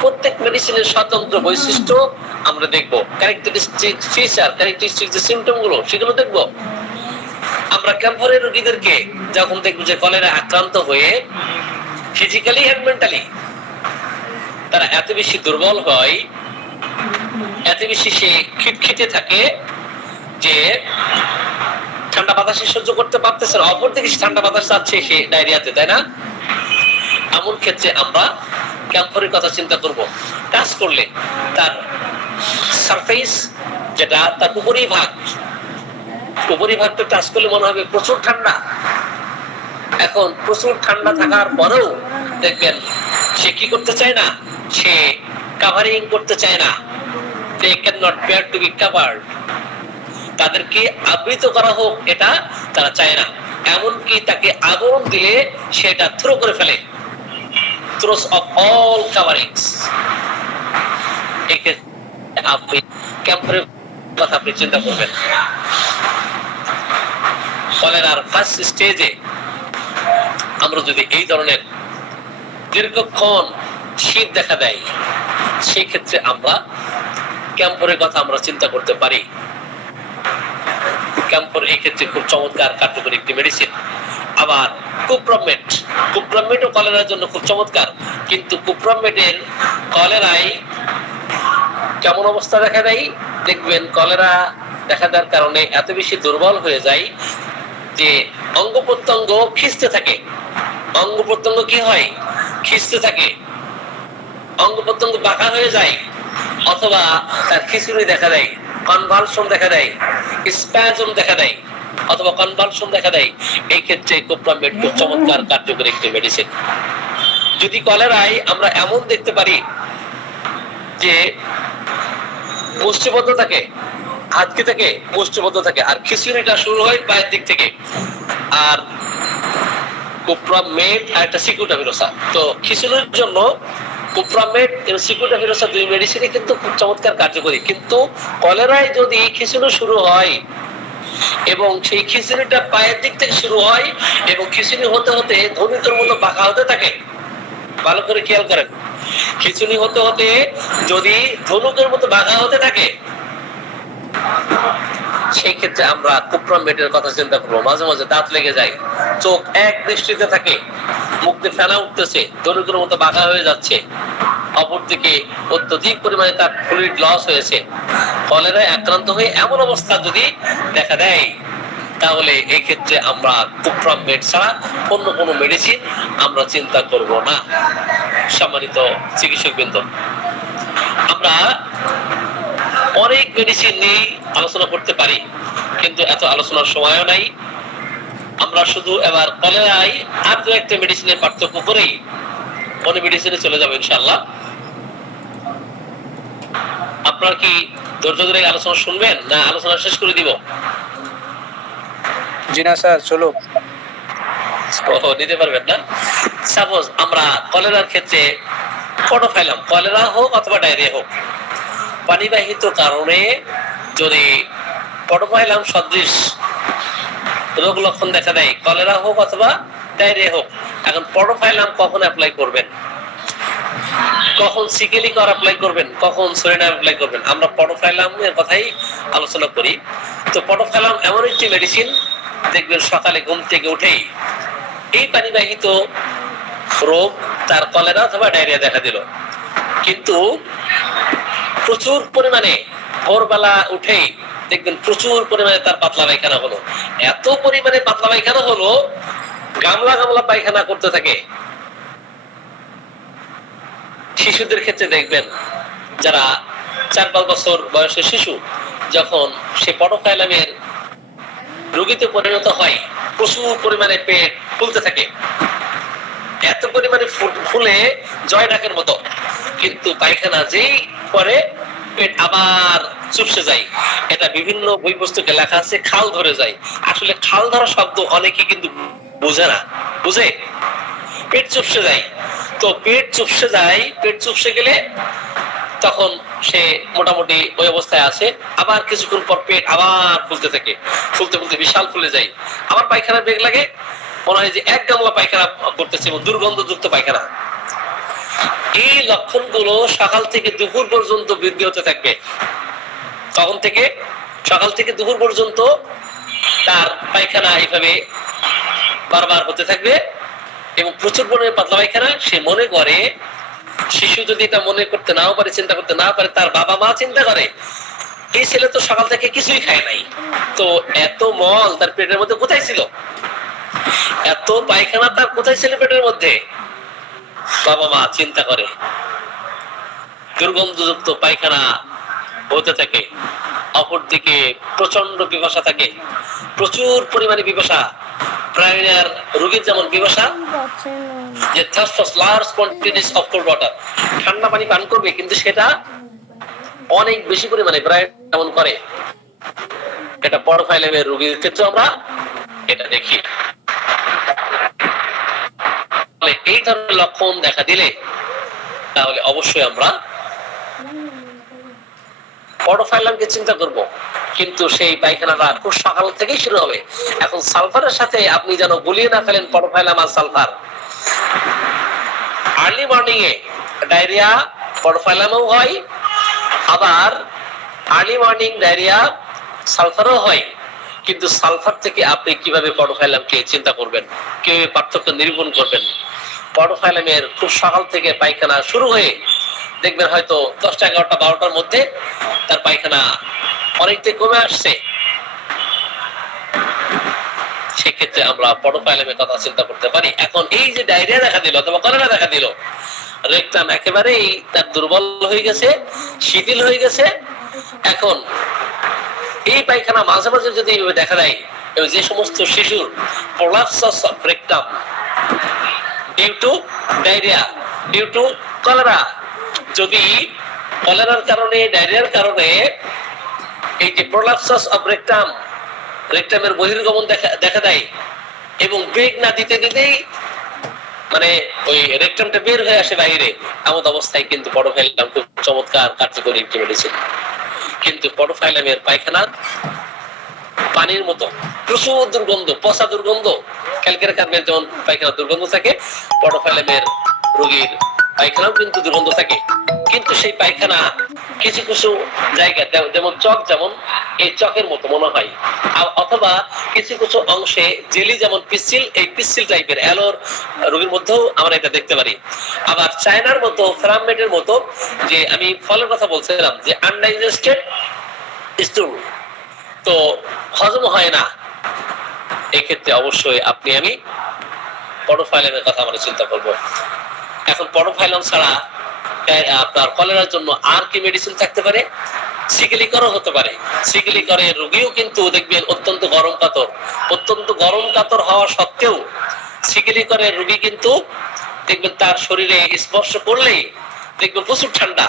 প্রত্যেক মেডিসিনের স্বতন্ত্র বৈশিষ্ট্য আমরা দেখব, ক্যারেক্টারিস্টিক ফিচার, ক্যারেক্টারিস্টিক যে সিম্পটম গুলো সেগুলো দেখব। আমরা ক্যাম্ফরের রোগীদেরকে যখন দেখব যে কলেরা আক্রান্ত হয়ে ফিজিক্যালি এন্ড মেন্টালি তারা এত বেশি দুর্বল হয়, এত বেশি সে খিটখিটে থাকে যে ঠান্ডা বাতাসে সহ্য করতে পারতেছে না, অপরদিকে ঠান্ডা বাতাস চাচ্ছে সে ডায়রিয়াতে, তাই না? এমন ক্ষেত্রে আমরা ক্যাম্ফরের কথা চিন্তা করব। টাচ করলে তার সারফেস, যেটা তার উপরিভাগটা টাচ করলে মনে হবে প্রচুর ঠান্ডা। এখন প্রচুর ঠান্ডা থাকার পরেও দেখবেন সে কি করতে চায় না, সে কাভারিং করতে চায় না। they cannot bear to be covered, তাদেরকে আবৃত করা হোক এটা তারা চায় না। এমনকি তাকে আবরণ দিলে সেটা থ্রো করে ফেলে, throws of all coverings। আপনি ক্যাম্পের কথা আপনি চিন্তা করবেন। কলেরার ফার্স্ট স্টেজে আমরা যদি এই ধরনের দীর্ঘক্ষণ শীত দেখা দেয়, সেই ক্ষেত্রে আমরা ক্যাম্পের কথা আমরা চিন্তা করতে পারি। ক্যাম্পর এই ক্ষেত্রে খুব চমৎকার কার্যকরী একটি মেডিসিন। আবার কুপ্রামেটও কলেরার জন্য খুব চমৎকার, কিন্তু কুপ্রামেটের কলেরায় কেমন অবস্থা দেখা দেয় দেখবেন, কলেরা দেখা দেওয়ার কারণে এত বেশি দুর্বল হয়ে যায় যে অঙ্গ প্রত্যঙ্গ খিঁচতে থাকে। অঙ্গ প্রত্যঙ্গ কি হয়? খিঁচতে থাকে, অঙ্গ প্রত্যঙ্গ বাঁকা হয়ে যায়, অথবা তার খিঁচুনি দেখা দেয়, কনভালশন দেখা দেয়, স্প্যাজম দেখা দেয়, অথবা কনভালশন দেখা দেয়। এই ক্ষেত্রে কোপ্রামেট খুব চমৎকার কার্যকরী একটি মেডিসিন। যদি কলেরায় আমরা এমন দেখতে পারি যে মুষ্টিবদ্ধ থাকে, হাতকি থেকে মুষ্টিবদ্ধ থাকে, আর খিচুনিটা শুরু হয় পায়ের দিক থেকে, আর কোপ্রামেট আর একটা সিকুটাভিরোসা। তো খিচুনির জন্য কোপ্রামেট এবং সিকুটাভিরোসা দুই মেডিসিনই কিন্তু খুব চমৎকার কার্যকরী। কিন্তু কলেরায় যদি খিচুনি শুরু হয় এবং সেই খিচুনিটা পায়ের দিক থেকে শুরু হয় এবং খিচুনি হতে হতে ধনুকের মতো বাঁকা হতে থাকে, ভালো করে খেয়াল করেন, খিচুনি হতে হতে যদি ধনুকের মতো বাঁকা হতে থাকে, সেই ক্ষেত্রে আমরা কোপ্রামেটের কথা চিন্তা করবো। মাঝে মাঝে দাঁত লেগে যায়, চোখ এক দৃষ্টিতে থাকে, মুখ দিয়ে ফেনা উঠতেছে, ধনুকের মতো বাঁকা হয়ে যাচ্ছে, অপরদিকে অত্যধিক পরিমাণে তার ফ্লুইড লস হয়েছে। কলেরায় আক্রান্ত হয়ে এমন অবস্থা যদি দেখা দেয়, তাহলে এই ক্ষেত্রে আমরা কোপ্রামেট ছাড়া অন্য কোনো মেডিসিন আমরা চিন্তা করব না। সম্মানিত চিকিৎসকবৃন্দ, আমরা অনেক মেডিসিন নিয়ে আলোচনা করতে পারি, কিন্তু এত আলোচনার সময়ও নাই। আমরা শুধু এবার কলেরায় আর দু একটা মেডিসিনের পার্থক্য করেই অন্য মেডিসিনে চলে যাবো ইনশাআল্লাহ। আপনার কি ধৈর্য ধরে আলোচনা শুনবেন, না আলোচনা শেষ করে দিব? জি না স্যার, চলো। নিতে পারবেন না? সাপোজ আমরা কলেরার ক্ষেত্রে পটোফাইলাম, কলেরা হোক অথবা ডায়রিয়া হোক, পানিবাহিত কারণে যদি পটোফাইলাম সদৃশ রোগ লক্ষণ দেখা দেয়, কলেরা হোক অথবা ডায়রিয়া হোক, এখন পডোফাইলাম কখন অ্যাপ্লাই করবেন, কখন সিকেলি কর অ্যাপ্লাই করবেন, কখন সোরিনাম অ্যাপ্লাই করবেন, আমরা পডোফাইলাম এর কথাই আলোচনা করি। তো পডোফাইলাম এমন একটি মেডিসিন, দেখবেন সকালে ঘুম থেকে উঠেই এই পানিবাহিত রোগ, তার কলেরা অথবা ডায়রিয়া দেখা দিল, কিন্তু প্রচুর পরিমাণে ভোরবেলা উঠেই দেখবেন প্রচুর পরিমাণে তার পাতলা পায়খানা হলো, এত পরিমাণে পাতলা পায়খানা হলো, গামলা গামলা পায়খানা করতে থাকে। শিশুদের ক্ষেত্রে দেখবেন যারা 4-5 বছর বয়সের শিশু, যখন সে পডোফাইলামের রোগীতে পরিণত হয়, প্রচুর পরিমাণে পেট ফুলতে থাকে, এত পরিমাণে ফুলে জয় ডাকের মতো, কিন্তু পায়খানা যেই করে পেট আবার চুপসে যায়। এটা বিভিন্ন বই পুস্তকে লেখা আছে খাল ধরে যায়। আসলে খাল ধরা শব্দ অনেকে কিন্তু বোঝে না, বুঝে পেট চুপসে যায়। তো পেট চুপসে যায়, পেট চুপসে গেলে তখন সে মোটামুটি ওই অবস্থায় আছে, আবার কিছুক্ষণ পর পেট আবার ফুলতে থাকে, ফুলতে ফুলতে বিশাল ফুলে যায়, আবার পায়খানার বেগ লাগে, মনে হয় যে এক গামলা পায়খানা করতেছে এবং দুর্গন্ধযুক্ত পায়খানা। এই লক্ষণগুলো সকাল থেকে দুপুর পর্যন্ত বৃদ্ধি হতে থাকবে। তখন থেকে সকাল থেকে দুপুর পর্যন্ত তার পায়খানা এইভাবে বারবার হতে থাকবে এবং প্রচুর পরিমাণে পাতলা পায়খানা। সে মনে করে, শিশু যদি এটা মনে করতে নাও পারে, চিন্তা করতে না পারে, তার বাবা মা চিন্তা করে এই ছেলে তো সকাল থেকে কিছুই খায় নাই, তো এত মল তার পেটের মধ্যে কোথায় ছিল, এত পায়খানা তার কোথায় ছিল পেটের মধ্যে। বাবা মা চিন্তা করে, দুর্গন্ধযুক্ত পায়খানা হতে থাকে। অপরদিকে প্রচন্ড পিপাসা থাকে, প্রচুর পরিমাণে পিপাসা, প্রাণীর রোগীর যেমন পিপাসা, যে thirst for large quantities of cold water, ঠান্ডা পানি পান করবে, কিন্তু সেটা অনেক বেশি পরিমাণে প্রায় এমন করে। এটা পডোফাইলামের রোগীর ক্ষেত্রে আমরা এটা দেখি। এই ধরনের লক্ষণ দেখা দিলে তাহলে অবশ্যই আমরা পডোফাইলামকে চিন্তা করব, কিন্তু সেই পায়খানাটা খুব সকাল থেকেই শুরু হবে। এখন সালফারের সাথে আপনি যেন গুলিয়ে না ফেলেন পডোফাইলাম আর সালফার। আর্লি মর্নিং এ ডায়রিয়া পডোফাইলামও হয়, আবার আর্লি মর্নিং ডায়রিয়া সালফারও হয়, কিন্তু সালফার থেকে আপনি কিভাবে পডোফাইলামকে চিন্তা করবেন, কিভাবে পার্থক্য নিরূপণ করবেন। পডোফাইলামের খুব সকাল থেকে পায়খানা শুরু হয়ে দেখবেন হয়তো 10টা 11টা 12টার মধ্যে তার পায়খানা অনেকটাই কমে আসছে, সেক্ষেত্রে আমরা পডোফাইলামের কথা চিন্তা করতে পারি। এখন এই যে ডায়রিয়া দেখা দিল অথবা কলেরা দেখা দিল, রেকটাম একেবারেই তার দুর্বল হয়ে গেছে, শিথিল হয়ে গেছে। এখন এই পায়খানা মাঝে মাঝে যদি দেখা দেয়, যে সমস্ত শিশুর prolapsus of rectum due to diarrhoea, due to cholera, যদি কলেরার কারণে, ডায়রিয়ার কারণে এই যে প্রলাপসাস অফ রেকটাম, রেকটামের বহির্গমন দেখা দেয় এবং বেগ না দিতে দিতেই মানে ওই রেকটামটা বের হয়ে আসে বাইরে, এমন অবস্থায় কিন্তু পডোফাইলাম খুব চমৎকার কার্যকরী একটি মেডিসিন। কিন্তু পডোফাইলামের পায়খানা পানির মতো, প্রচুর দুর্গন্ধ, পচা দুর্গন্ধ। ক্যালকেরাকার্বের যেমন পায়খানা দুর্গন্ধ থাকে, পডোফাইলামের রোগীর পায়খানাও কিন্তু দুর্গন্ধ থাকে। কিন্তু সেই পায়খানা কিছু কিছু জায়গায় যেমন চক, যেমন এই চকের মতো মনে হয়, অথবা কিছু কিছু অংশে জেলি, যেমন পিসিল, এই পিসিল টাইপের অ্যালোর রোগীর মধ্যেও আমরা এটা দেখতে পারি। আবার চায়নার মতো, ফ্রামমেটের মতো, যে আমি ফলের কথা বলছিলাম, যে আনডাইজেস্টেড স্টুল, তো হজম হয় না, এক্ষেত্রে অবশ্যই আপনি আমি পডোফাইলামের কথা আমরা চিন্তা করব। এখন পডোফাইলাম ছাড়া আপনার কলেরার জন্য আর কি মেডিসিন থাকতে পারে? সিকেলিকরও হতে পারে। সিকেলিকরের রোগীও কিন্তু দেখবেন অত্যন্ত গরম কাতর, অত্যন্ত গরম কাতর হওয়া সত্ত্বেও সিকেলিকরের রোগী কিন্তু দেখবেন তার শরীরে স্পর্শ করলেই দেখবেন প্রচুর ঠান্ডা,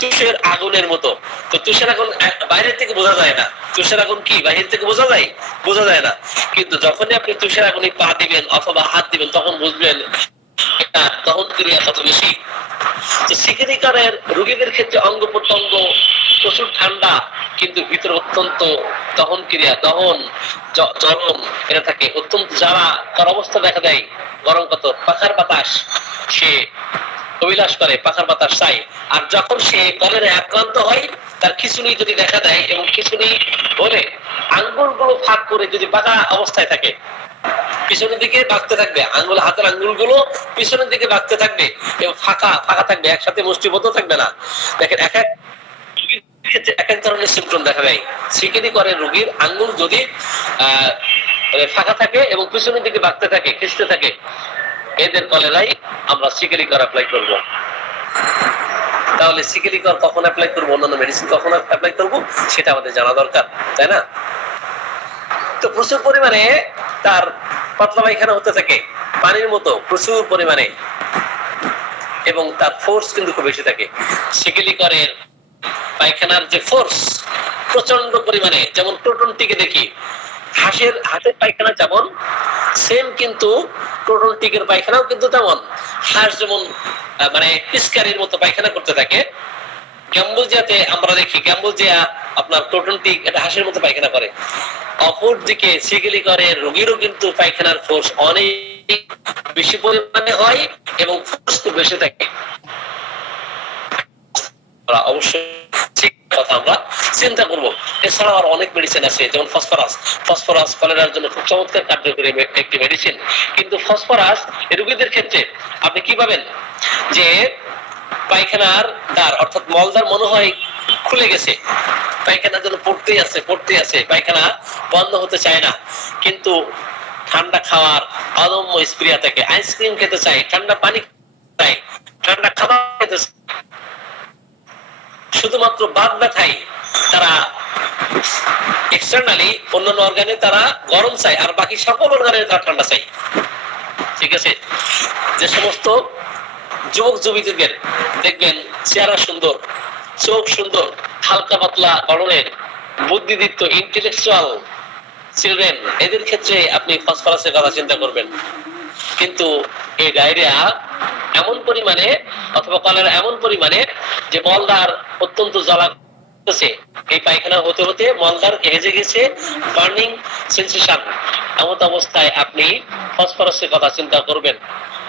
তুষের আগুনের মতো। তো তুষের আগুন বাইরের থেকে বোঝা যায় না, তুষের আগুন কি বাইরে থেকে বোঝা যায়? বোঝা যায় না। কিন্তু যখনই আপনি তুষের আগুনে পা দিবেন অথবা হাত দিবেন, তখন বুঝবেন এটা দহন ক্রিয়া কত বেশি। তো সিকেলিকরের রোগীদের ক্ষেত্রে অঙ্গ প্রত্যঙ্গ প্রচুর ঠান্ডা কিন্তু ভিতরে অত্যন্ত দহন ক্রিয়া জ্বলন এটা থাকে, অত্যন্ত জ্বালা তার অবস্থা দেখা দেয়। গরম কত পাখার বাতাস সে অভিলাষ করে, পাখার বাতাস চাই। আর যখন সে কলেরায় আক্রান্ত হয় তার খিঁচুনি যদি দেখা দেয় এবং খিঁচুনি হলে আঙ্গুলগুলো ফাঁক করে যদি বাঁকা অবস্থায় থাকে, পিছনের দিকে বাঁকতে থাকবে, হাতের আঙ্গুলগুলো পিছনের দিকে বাঁকতে থাকবে এবং ফাঁকা ফাঁকা থাকবে, একসাথে মুষ্টিবদ্ধ থাকবে না। দেখেন এক এক ধরনের সিমটম দেখা দেয়। সিকিনি করে রোগীর আঙ্গুল যদি ফাঁকা থাকে এবং পিছনের দিকে বাঁকতে থাকে, খিঁচতে থাকে, এদের কলেরায় আমরা সিকেলি কর অ্যাপ্লাই করব। তাহলে সিকেলি কর কখন অ্যাপ্লাই করবো, অন্যান্য মেডিসিন কখন অ্যাপ্লাই করবো সেটা আমাদের জানা দরকার, তাই না? তো প্রচুর পরিমাণে তার পাতলা পায়খানা হতে থাকে পানির মতো প্রচুর পরিমাণে, এবং তার ফোর্স কিন্তু খুব বেশি থাকে। সিকেলি করের পায়খানার যে ফোর্স প্রচন্ড পরিমাণে, যেমন টোটনটিকে দেখি, হাঁসের পায়খানা যেমন সেম, কিন্তু টোটনটিকের পায়খানাও কিন্তু তেমন। হাঁস যেমন মানে পিস্কারির মতো পায়খানা করতে থাকে, গ্যাম্বুজিয়াতে আমরা দেখি গ্যাম্বুজিয়া আপনার টোটনটিক এটা হাঁসের মতো পায়খানা করে। অপর দিকে সিকেলি করে রোগীরও কিন্তু পায়খানার ফোর্স অনেক বেশি পরিমাণে হয় এবং ফোর্স খুব বেশি থাকে। অবশ্যই ঠিক কথা আমরা চিন্তা করব। এছাড়াও আর অনেক মেডিসিন আছে, যেমন ফসফরাস কলেরার জন্য খুব চমৎকার কার্যকরী একটি মেডিসিন। কিন্তু ফসফরাস রোগীদের ক্ষেত্রে আপনি কি পাবেন যে পায়খানার দ্বার অর্থাৎ মলদ্বার মনে হয় খুলে গেছে, পায়খানা যেন পড়তেই আছে, পায়খানা বন্ধ হতে চায় না, কিন্তু ঠান্ডা খাওয়ার অদম্য স্প্রিয়া থাকে, আইসক্রিম খেতে চাই, ঠান্ডা পানি চাই, ঠান্ডা খাবার খেতে চাই, শুধুমাত্র বাত ব্যথায় তারা এক্সটার্নালি অন্যান্য অর্গানে তারা গরম চায় আর বাকি সকল অর্গানে তারা ঠান্ডা চাই। ঠিক আছে? যে সমস্ত যুবক যুবতীদের দেখবেন চেহারা সুন্দর, চোখ সুন্দর, হালকা পাতলা গঠনের, বুদ্ধিদীপ্ত ইন্টেলেকচুয়াল চিলড্রেন, এদের ক্ষেত্রে আপনি ফসফরাসের কথা চিন্তা করবেন। কিন্তু এই ডায়রিয়া এমন পরিমাণে অথবা কলেরা এমন পরিমাণে যে মলদার অত্যন্ত জ্বালা করতেছে, এই পায়খানা হতে হতে মলদার হেজে গেছে, বার্নিং সেন্সেশন, এমন অবস্থায় আপনি ফসফরাসের কথা চিন্তা করবেন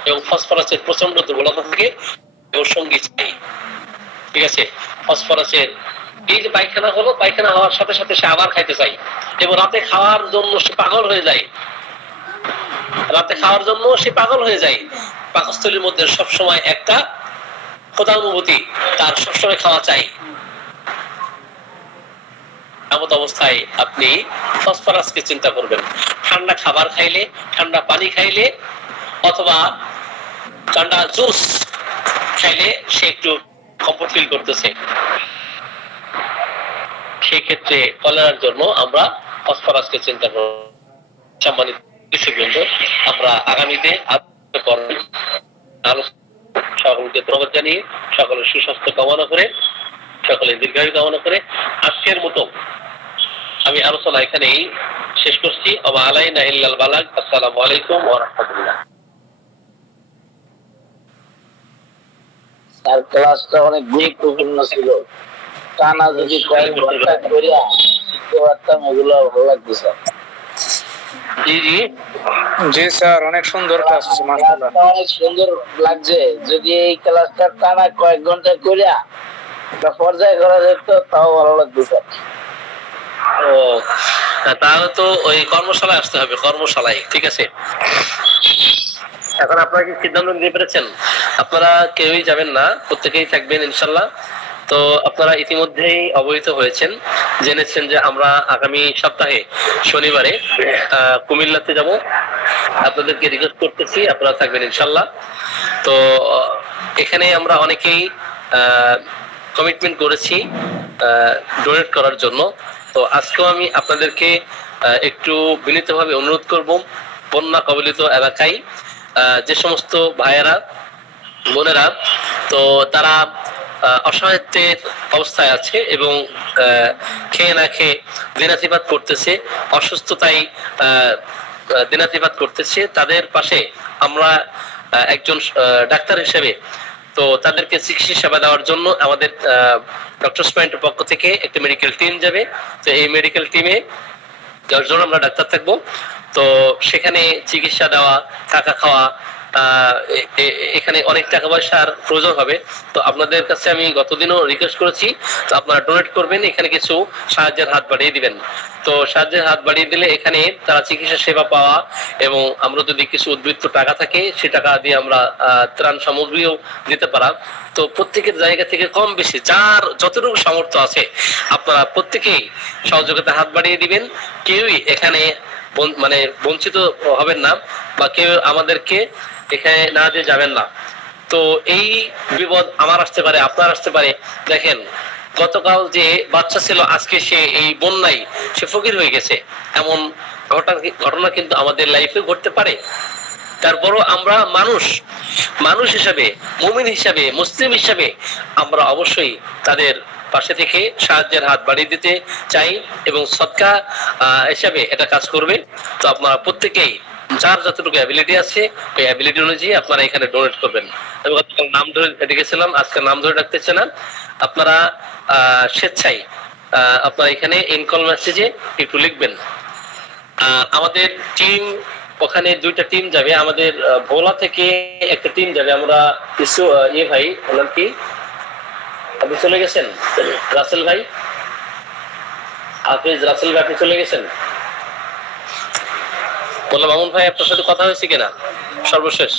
এবং ফসফরাসের প্রচন্ড দুর্বলতা থেকে সঙ্গী চাই। ঠিক আছে? ফসফরাসের এই যে পায়খানা হলো, পায়খানা হওয়ার সাথে সাথে সে আবার খাইতে চাই এবং রাতে খাওয়ার জন্য সে পাগল হয়ে যায়, পাকস্থলীর মধ্যে সবসময় একটা ক্ষুধা অনুভূতি, তার সবসময় খাওয়া চাই। এমন অবস্থায় আপনি ফসফরাসকে চিন্তা করবেন। ঠান্ডা খাবার খাইলে, ঠান্ডা পানি খাইলে অথবা ঠান্ডা জুস খাইলে সে একটু কমফোর্ট ফিল করতেছে, সেই ক্ষেত্রে কলেরার জন্য আমরা ফসফরাসকে চিন্তা করব। সম্মানিত দর্শকবৃন্দ, আমরা আগামীতে সকলকে ধন্যবাদ জানিয়ে, সকলের সুস্বাস্থ্য কামনা করে, সকলের দীর্ঘায়ু কামনা করে আজকের মতো আমি আলোচনা এখানেই শেষ করছি। ওয়া আলাইনা ইল্লাল বালাগ। আসসালামু আলাইকুম ওয়া রাহমাতুল্লাহ। তার ক্লাসটা অনেক গুরুত্বপূর্ণ ছিল, টানা যদি কয়েক ঘন্টা করিয়া শিখতে পারতাম, এগুলো ভালো লাগতো স্যার। জি জি জি স্যার, অনেক সুন্দর ক্লাস হচ্ছে মাশাআল্লাহ। ক্লাসটা অনেক সুন্দর লাগছে, যদি এই ক্লাসটা টানা কয়েক ঘন্টা করিয়া পর্যায়ে করা যেত তাও ভালো লাগতো স্যার। ও তাহলে তো ওই কর্মশালায় আসতে হবে, কর্মশালায়। ঠিক আছে, এখন আপনারা কি সিদ্ধান্ত নিতে পেরেছেন? আপনারা কেউই যাবেন না, প্রত্যেকেই থাকবেন ইনশাল্লাহ। তো আপনারা ইতিমধ্যেই অবহিত হয়েছেন, জেনেছেন যে আমরা আগামী সপ্তাহে শনিবারে কুমিল্লাতে যাব। আপনাদেরকে রিকোয়েস্ট করতেছি আপনারা থাকবেন ইনশাল্লাহ। তো এখানে আমরা অনেকেই কমিটমেন্ট করেছি ডোনেট করার জন্য। তো আজকেও আমি আপনাদেরকে একটু বিনীতভাবে অনুরোধ করব, বন্যা কবলিত এলাকায় যে সমস্ত ভাইয়েরা বোনেরা তো তারা অসহায়ত্বের অবস্থায় আছে এবং খেয়ে না খেয়ে দিনাতিপাত করতেছে, অসুস্থতায় দিনাতিপাত করতেছে, তাদের পাশে আমরা একজন ডাক্তার হিসেবে তো তাদেরকে চিকিৎসা সেবা দেওয়ার জন্য আমাদের ডক্টরস পয়েন্টের পক্ষ থেকে একটা মেডিকেল টিম যাবে। তো এই মেডিকেল টিমে 10 জন আমরা ডাক্তার থাকবো। তো সেখানে চিকিৎসা দেওয়া, থাকা খাওয়া, এখানে অনেক টাকা পয়সার প্রয়োজন হবে। তো আপনাদের কাছে আমি গতদিনও রিকোয়েস্ট করেছি, তো আপনারা ডোনেট করবেন, এখানে কিছু সাহায্যের হাত বাড়িয়ে দিবেন। তো সাহায্যের হাত বাড়িয়ে দিলে এখানে তারা চিকিৎসা সেবা পাওয়া, এবং আমরা যদি কিছু উদ্বৃত্ত টাকা থাকে সে টাকা দিয়ে আমরা ত্রাণ সামগ্রীও দিতে পারা। তো প্রত্যেকের জায়গা থেকে কম বেশি যার যতটুকু সামর্থ্য আছে আপনারা প্রত্যেকেই সহযোগিতা হাত বাড়িয়ে দিবেন। কেউই এখানে মানে বঞ্চিত হবেন না, বা কেউ আমাদেরকে এখানে না দিয়ে যাবেন না। তো এই বিপদ আমার আসতে পারে, আপনার আসতে পারে। দেখেন গতকাল যে বাচ্চা ছিল আজকে সে এই বন্যায় সে ফকির হয়ে গেছে, এমন ঘটনা কিন্তু আমাদের লাইফে ঘটতে পারে। তারপরও আমরা মানুষ হিসাবে, মুমিন হিসাবে, মুসলিম হিসাবে আমরা অবশ্যই তাদের পাশে থেকে সাহায্যের হাত বাড়িয়ে দিতে চাই, এবং সদকা হিসাবে এটা কাজ করবে। তো আপনারা প্রত্যেকেই যার যতটুকু অ্যাবিলিটি আছে ওই অ্যাবিলিটি অনুযায়ী আপনারা এখানে ডোনেট করবেন। আমি গতকাল নাম ধরে ডেকেছিলাম, আজকে নাম ধরে ডাকতেছে না। আপনারা স্বেচ্ছায় আপনারা এখানে ইনকল মেসেজে একটু লিখবেন। আমাদের টিম, ওখানে 2টা টিম যাবে। আমাদের ভোলা থেকে একটা টিম যাবে। আমরা কিছু ভাই ওনার কি আপনি চলে গেছেন, রাসেল ভাই, রাসেল ভাই আপনি চলে গেছেন। বললাম মামুন ভাই আপনার সাথে কথা হয়েছে কিনা সর্বশেষ?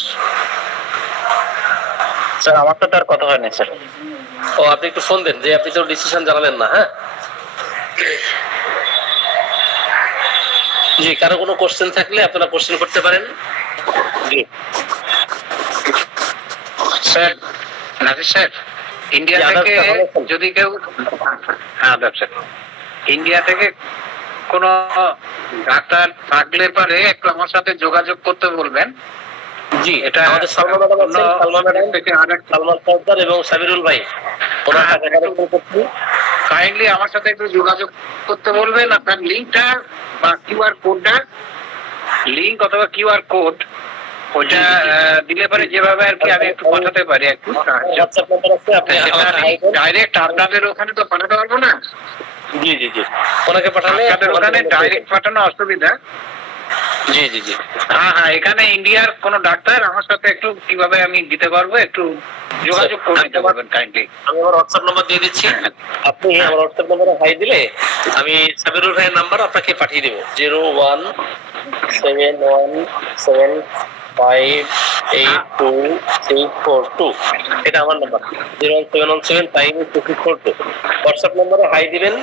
স্যার আমার তো তার কথা হয়নি স্যার। ও আপনি একটু ফোন দেন, যে আপনি তো ডিসিশন জানালেন না। হ্যাঁ জি, কারো কোনো কোশ্চেন থাকলে আপনারা কোশ্চেন করতে পারেন। জি স্যার, নাজির স্যার, ইন্ডিয়া থেকে যদি কেউ, হ্যাঁ স্যার, ইন্ডিয়া থেকে কোনো ডাক্তার থাকলে পারে একটু আমার সাথে যোগাযোগ করতে বলবেন। জি, এটা আমাদের সালমা ম্যাডাম আছেন, সালমা ম্যাডাম, সালমান সরদার এবং সাবিরুল ভাই, ওনারা কাইন্ডলি আমার সাথে একটু যোগাযোগ করতে বলবেন। আপনার লিঙ্কটা বা কিউআর কোডটা, লিঙ্ক অথবা কিউআর কোড ওটা দিলে পারে যেভাবে আর কি আমি একটু পাঠাতে পারি একটু হোয়াটসঅ্যাপ নাম্বার আছে, আপনি ডাইরেক্ট আপনাদের ওখানে তো পাঠাতে পারবো না। জি জি জি, ওনাকে পাঠালে আপনাদের ওখানে ডাইরেক্ট পাঠানো অসুবিধা। জি জি জি, হ্যাঁ হ্যাঁ, এখানে ইন্ডিয়ার কোনো ডাক্তার আমার সাথে একটু কিভাবে আমি দিতে পারবো একটু যোগাযোগ করে নিতে পারবেন কাইন্ডলি। আমি আমার হোয়াটসঅ্যাপ নাম্বার দিয়ে দিচ্ছি, আপনি আমার হোয়াটসঅ্যাপ নাম্বারে হাই দিলে আমি সাবিরুল ভাইয়ের নাম্বার আপনাকে পাঠিয়ে দেবো। 01717582842, এটা আমার নাম্বার। 01717582842 হোয়াটসঅ্যাপ নাম্বারে হাই দিবেন,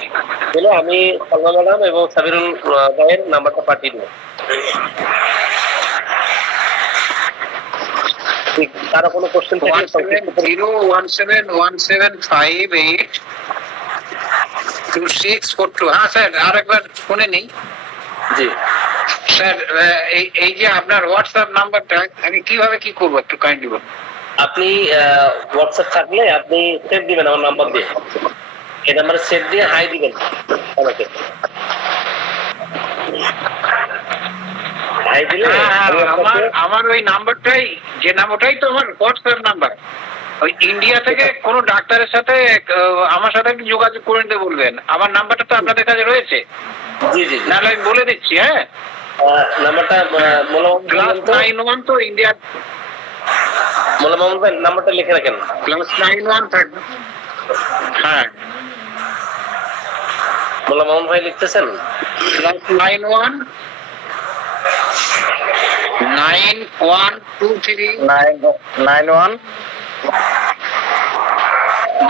দিলে আমি সালমা ম্যাডাম এবং সাবিরুল ভাইয়ের নাম্বারটা পাঠিয়ে দেবো। তারা কোনো কোশ্চেন থাকলে 01701758262। হ্যাঁ স্যার, আরেকবার ফোনে নেই। জি স্যার, এই যে আপনার হোয়াটসঅ্যাপ নাম্বারটা আমি কিভাবে কি করবো একটু কাইন্ডলি বলুন। আপনি হোয়াটসঅ্যাপ থাকলে আপনি সেভ দিবেন আমার নাম্বার দিয়ে, এই নাম্বারে সেভ দিয়ে হাই দিবেন আমাকে। হাই দিলে আমার ওই নাম্বারটাই, যে নাম্বারটাই তো আমার হোয়াটসঅ্যাপ নাম্বার, ওই ইন্ডিয়া থেকে কোনো ডাক্তারের সাথে আমার সাথে একটু যোগাযোগ করে নিতে বলবেন। আমার নাম্বারটা তো আপনাদের কাছে রয়েছে। জি জি, নাহলে আমি বলে দিচ্ছি। হ্যাঁ, নাম্বারটা +91 তো ইন্ডিয়া, মোলা মামুন ভাই নাম্বারটা লিখে রাখেন। +91 থাকবে। হ্যাঁ, মোলা মামুন ভাই লিখতেছেন। +91 9123 91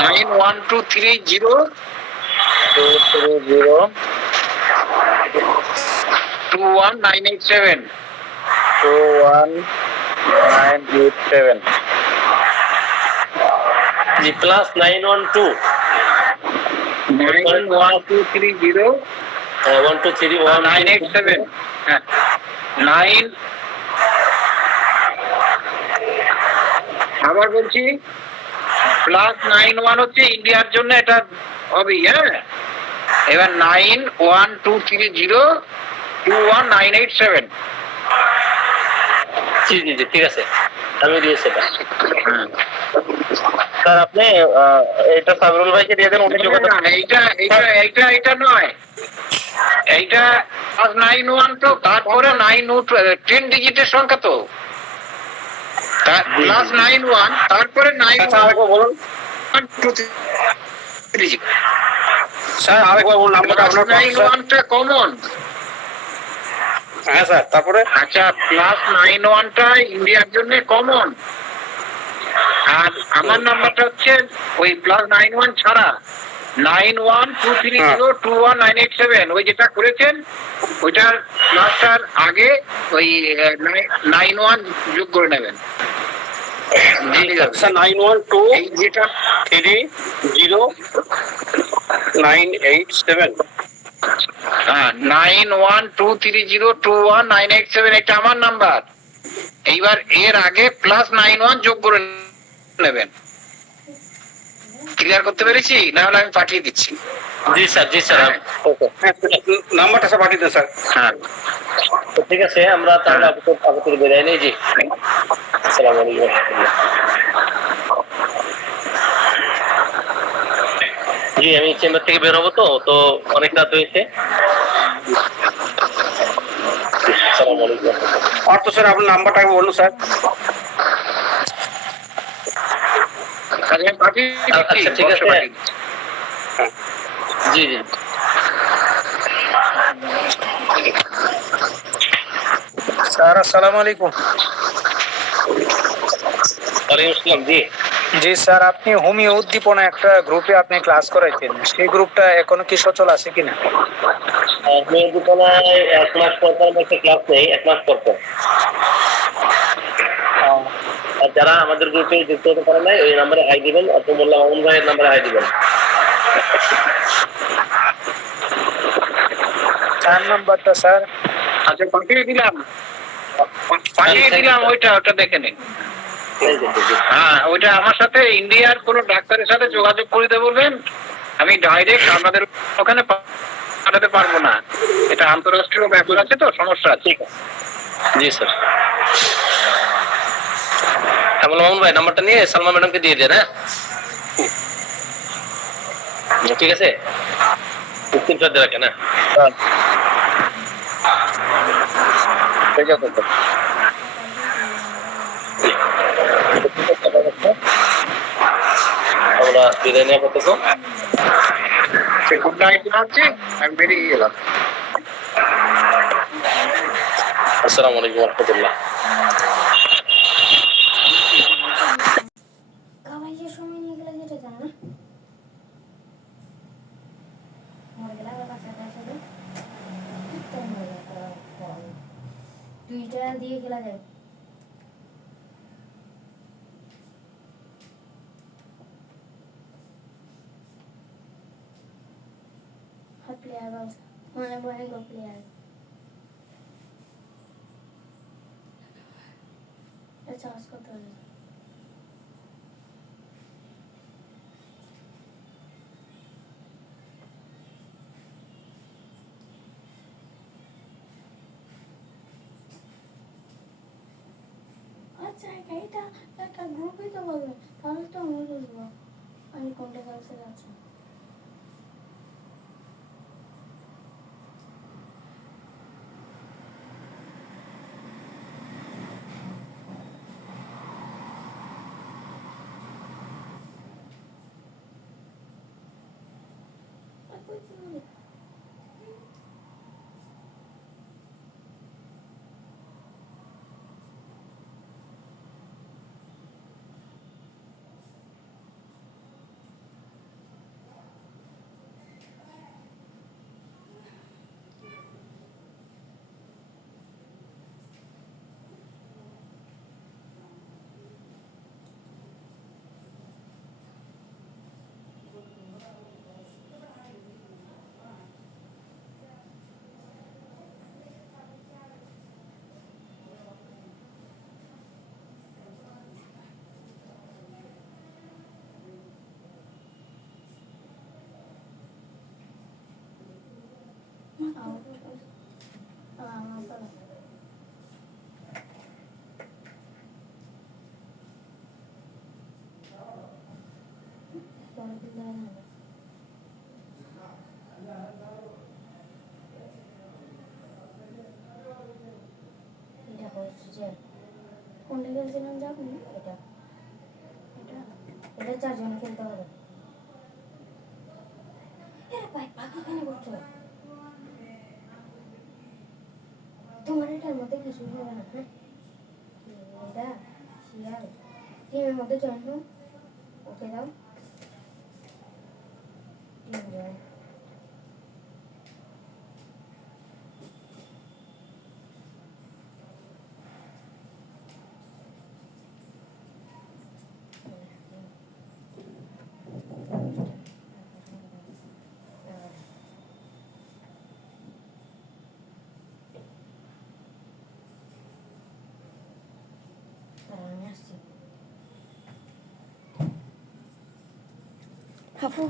91230 21987 21987। জি, +912 91230 1231987। হ্যাঁ, 9 আবার বলছি, +91 হচ্ছে ইন্ডিয়ার জন্য, এটা হবে। হ্যাঁ, এবার 91230 21987। জি জি জি, ঠিক আছে। আমি দিয়েছি এটা। হ্যাঁ। স্যার আপনি এটা সাবরুল ভাইকে দিয়ে দেন, উনি যোগাযোগ। না, এইটা নয়, এইটা 912 তো, তারপরে 10 ডিজিটের সংখ্যা তো, প্লাস 91, তারপরে আচ্ছা আরেকবার বলুন 9123। স্যার, আরেকবার বলুন নাম্বারটা আপনার। 91টা কমন। হ্যাঁ স্যার, তারপরে আচ্ছা, প্লাস 91টা ইন্ডিয়ার জন্য কমন, আর আমার নাম্বারটা হচ্ছে ওই প্লাস 91 ছাড়া 9123021987, ওই যেটা করেছেন ওইটার প্লাসটার আগে ওই 91 যোগ করে নেবেন। স্যার 91230987। এই যেটা 9123021987, এটা আমার নাম্বার। এইবার এর আগে প্লাস 91 যোগ করে নেবেন। ক্লিয়ার করতে পেরেছি? না হলে আমি পাঠিয়ে দিচ্ছি। জি স্যার, জি স্যার। ওকে, নাম্বারটা স্যার পাঠিয়ে দেন স্যার। হ্যাঁ, তো ঠিক আছে, আমরা তাহলে আপনাদের বিদায় নিই। জি, আসসালামু আলাইকুম। জি, আমি চেম্বার থেকে বের হবো, তো অনেক রাত হয়েছে। আসসালামু আলাইকুম। আর তো স্যার আপনার নাম্বারটা বলুন স্যার। আমি পাঠিয়ে দিচ্ছি। আচ্ছা, ঠিক আছে। জি জি। স্যার আসসালামু আলাইকুম। ওয়ালাইকুম আসসালাম। জি জি স্যার, আপনি হোমিও উদ্দীপনা একটা গ্রুপে আপনি ক্লাস করাইতেন, সেই গ্রুপটা এখনো কি সচল আছে কিনা? দোকানায় 1 মাস পর পর একটা ক্লাস নেই, 1 মাস পর পর। আর যারা আমাদের গ্রুপে যুক্ত হতে পারে নাই, ওই নাম্বারে হাই দিবেন, অথবা মোল্লা মামুন ভাইয়ের নাম্বারে হাই দিবেন। চার নাম্বারটা স্যার। আচ্ছা, পাঠিয়ে দিলাম ওইটা দেখে নিন। হ্যাঁ, ওইটা আমার সাথে ইন্ডিয়ার কোনো ডাক্তারের সাথে যোগাযোগ করে দিতে বলবেন। আমি ডাইরেক্ট আপনাদের ওখানে পাঠাতে পারবো না, এটা আন্তঃরাষ্ট্রীয় ব্যাপার আছে তো, সমস্যা আছে। জি স্যার। মোল্লা মামুন ভাই নাম্বারটা নিয়ে সালমা ম্যাডামকে দিয়ে দেন। হ্যাঁ, ঠিক আছে, স্ক্রিনশট দিয়ে রাখেন। হ্যাঁ, ঠিক আছে স্যার। আমরা বিদায় নিয়ে করতেছো। গুড নাইট জানাচ্ছি, আমি বেরিয়ে গেলাম। আসসালামু আলাইকুম ওয়া রাহমাতুল্লাহ। কামাইয়ের সময় নিয়ে গেলে যেটা জানা না মরে গেলে আবার বাচ্চা কাছে দুইটা দিয়ে খেলা যায়। প্লেয়ার মানে বনে গো প্লেয়ার চাষ করতে হবে। আচ্ছা, এটা একটা গ্রুপই তো বলবে, তাহলে তো আমি বুঝবো আমি কোনটা খেলতে যাচ্ছি। খেলছিলাম যে আপনি এটা এটা এটা চারজনে খেলতে হবে। ভাই পাখি কেন করছো? তোমার এটার মধ্যে কিছু হবে না। হ্যাঁ এটা শিয়াল টিমের মধ্যে জয়েন হো। ওকে দাও টিম জয়েন। আমি আসছি। হাফু